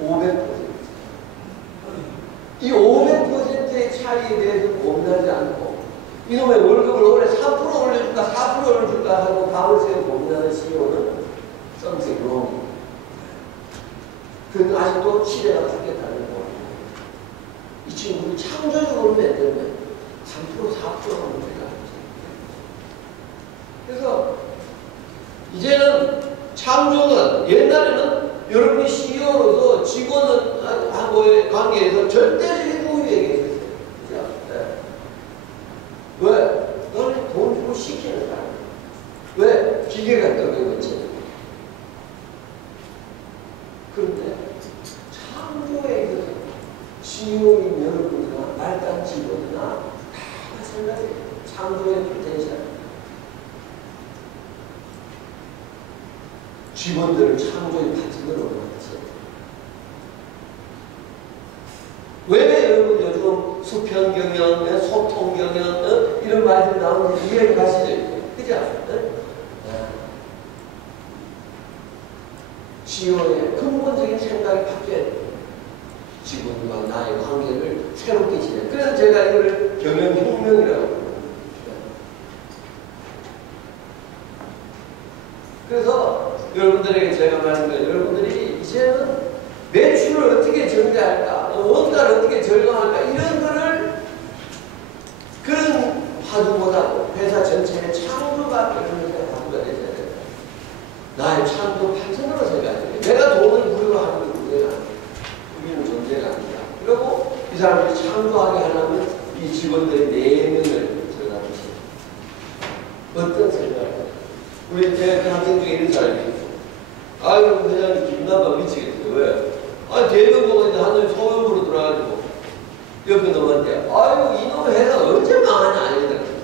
500%. 이 500%의 차이에 대해서 고민하지 않고 이놈의 월급을 올해 3% 올려줄까 4% 올려줄까 하고 밤을 새고 고민하는 CEO는 something wrong. 그런데 아직도 시대가 바뀌었다는 거예요. 이 친구를 창조적으로 만들면 3% 4%가 문제가 아니죠. 그래서 이제는 창조는 옛날에는 여러분이 CEO로서 직원하고의 관계에서 절대적인 우위에 계셨어요. 왜? 너는 돈 주고 시키는 사람. 왜? 기계가 떡을 묻히는 거야. 그런데 창조에 있어서 CEO인 여러분이나 말단 직원이나 다 마찬가지예요. 창조의 포텐셜. 직원들을 창조의 파트너로 만들었어요. 왜 여러분 요즘 수평 경영, 소통 경영 이런 말들이 나오는지 이해가 가시죠? 그죠? CEO의 근본적인 생각이 바뀌어야 돼요. 직원과 나의 관계를 새롭게 지내. 그래서 제가 이걸 경영혁명이라고 합니다. 그래서 여러분들에게 제가 말하는 거예요. 여러분들이 이제는 매출을 어떻게 증대할까, 원가를 어떻게 절감할까 이런 거를 그런 화두보다도 회사 전체의 창조가 이런 게 화두가 되셔야 돼요. 나의 창조 파트너로 생각해야 돼요. 내가 돈을 부여하는 게 문제가 아니에요. 우리는 존재가 아니다. 그리고 이 사람들이 창조하게 하려면 이 직원들의 내면을 들여다보세요. 어떤 생각을 우리 제가 학생 중에 이런 사람이 있어. 아유, 회장님 김나봐 미치겠어요. 왜? 아, 대면 보고 있는데 하늘이 소형으로 들어가지고 옆에 놈한테 아유, 이놈 회사 언제 망하냐 이러더라고요.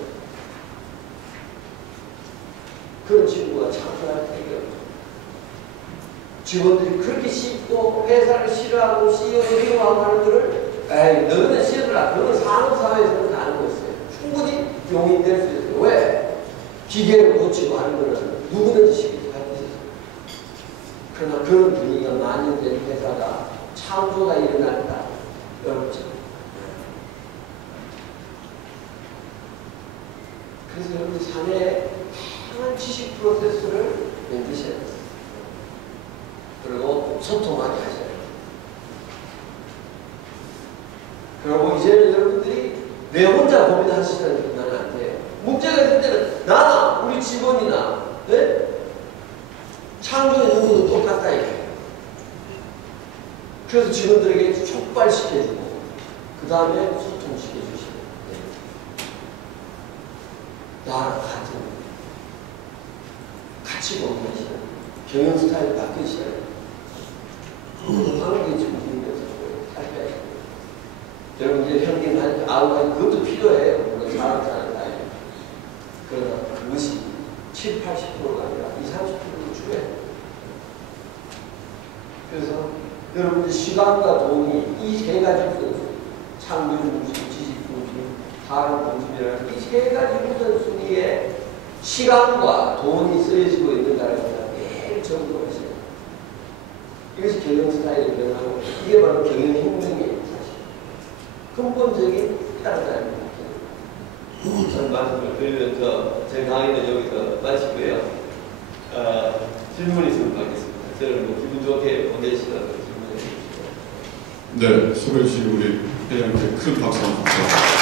그런 친구가 창조할 때가 없죠. 직원들이 그렇게 쉽고 회사를 싫어하고 CEO를 미워하고 하는 거를 에이, 너는 싫어라. 그건 산업사회에서는 가는 거였어요. 충분히 용인될 수 있어요. 왜? 기계를 고치고 하는 거는 누구든지 쉽게 할 수 있어요. 그러나 그런 분위기가 만연된 회사가 창조가 일어날까? 어렵죠. 그래서 여러분 사내에 다양한 지식 프로세스를 만드셔야 돼요. 그리고 소통하게 하셔야 돼요. 그리고 이제는 여러분들이 내 혼자 고민하시는 분만은 안 돼요. 문제가 있을 때는 나나 우리 직원이나 네? 창조의 누구도 똑같다 이거예요. 그래서 직원들에게 촉발시켜주고 그 다음에 소통시켜주시고 네. 나랑 같이 고민하시는 경영 스타일 바뀌시는 하는 게 지금 힘들어서 살펴야 돼요. 여러분 이제 현기는 아우가 그것도 필요해요. 물론 사람 사는 사이. 그러나 그것이 7, 80%가 아니라 20, 30%도 줄여요. 그래서 여러분들 시간과 돈이 이 세 가지 우선순위, 창조 중심, 지식 중심, 사람 중심이라는 이 세 가지 우선순위에 시간과 돈이 쓰여지고 있는가를 매일 점검하셔야 돼요. 이것이 경영 스타일의 변화고 이게 바로 경영혁명이에요. 사실 근본적인 패러다임입니다. 전 말씀을 드리면서 제 강의는 여기서 마치고요. 질문 있으면 받겠습니다. 저를 뭐 기분 좋게 보내시라고 질문해 주시죠. 네, 소개해 주신 우리 회장님께 큰 박수 한번 부탁드립니다.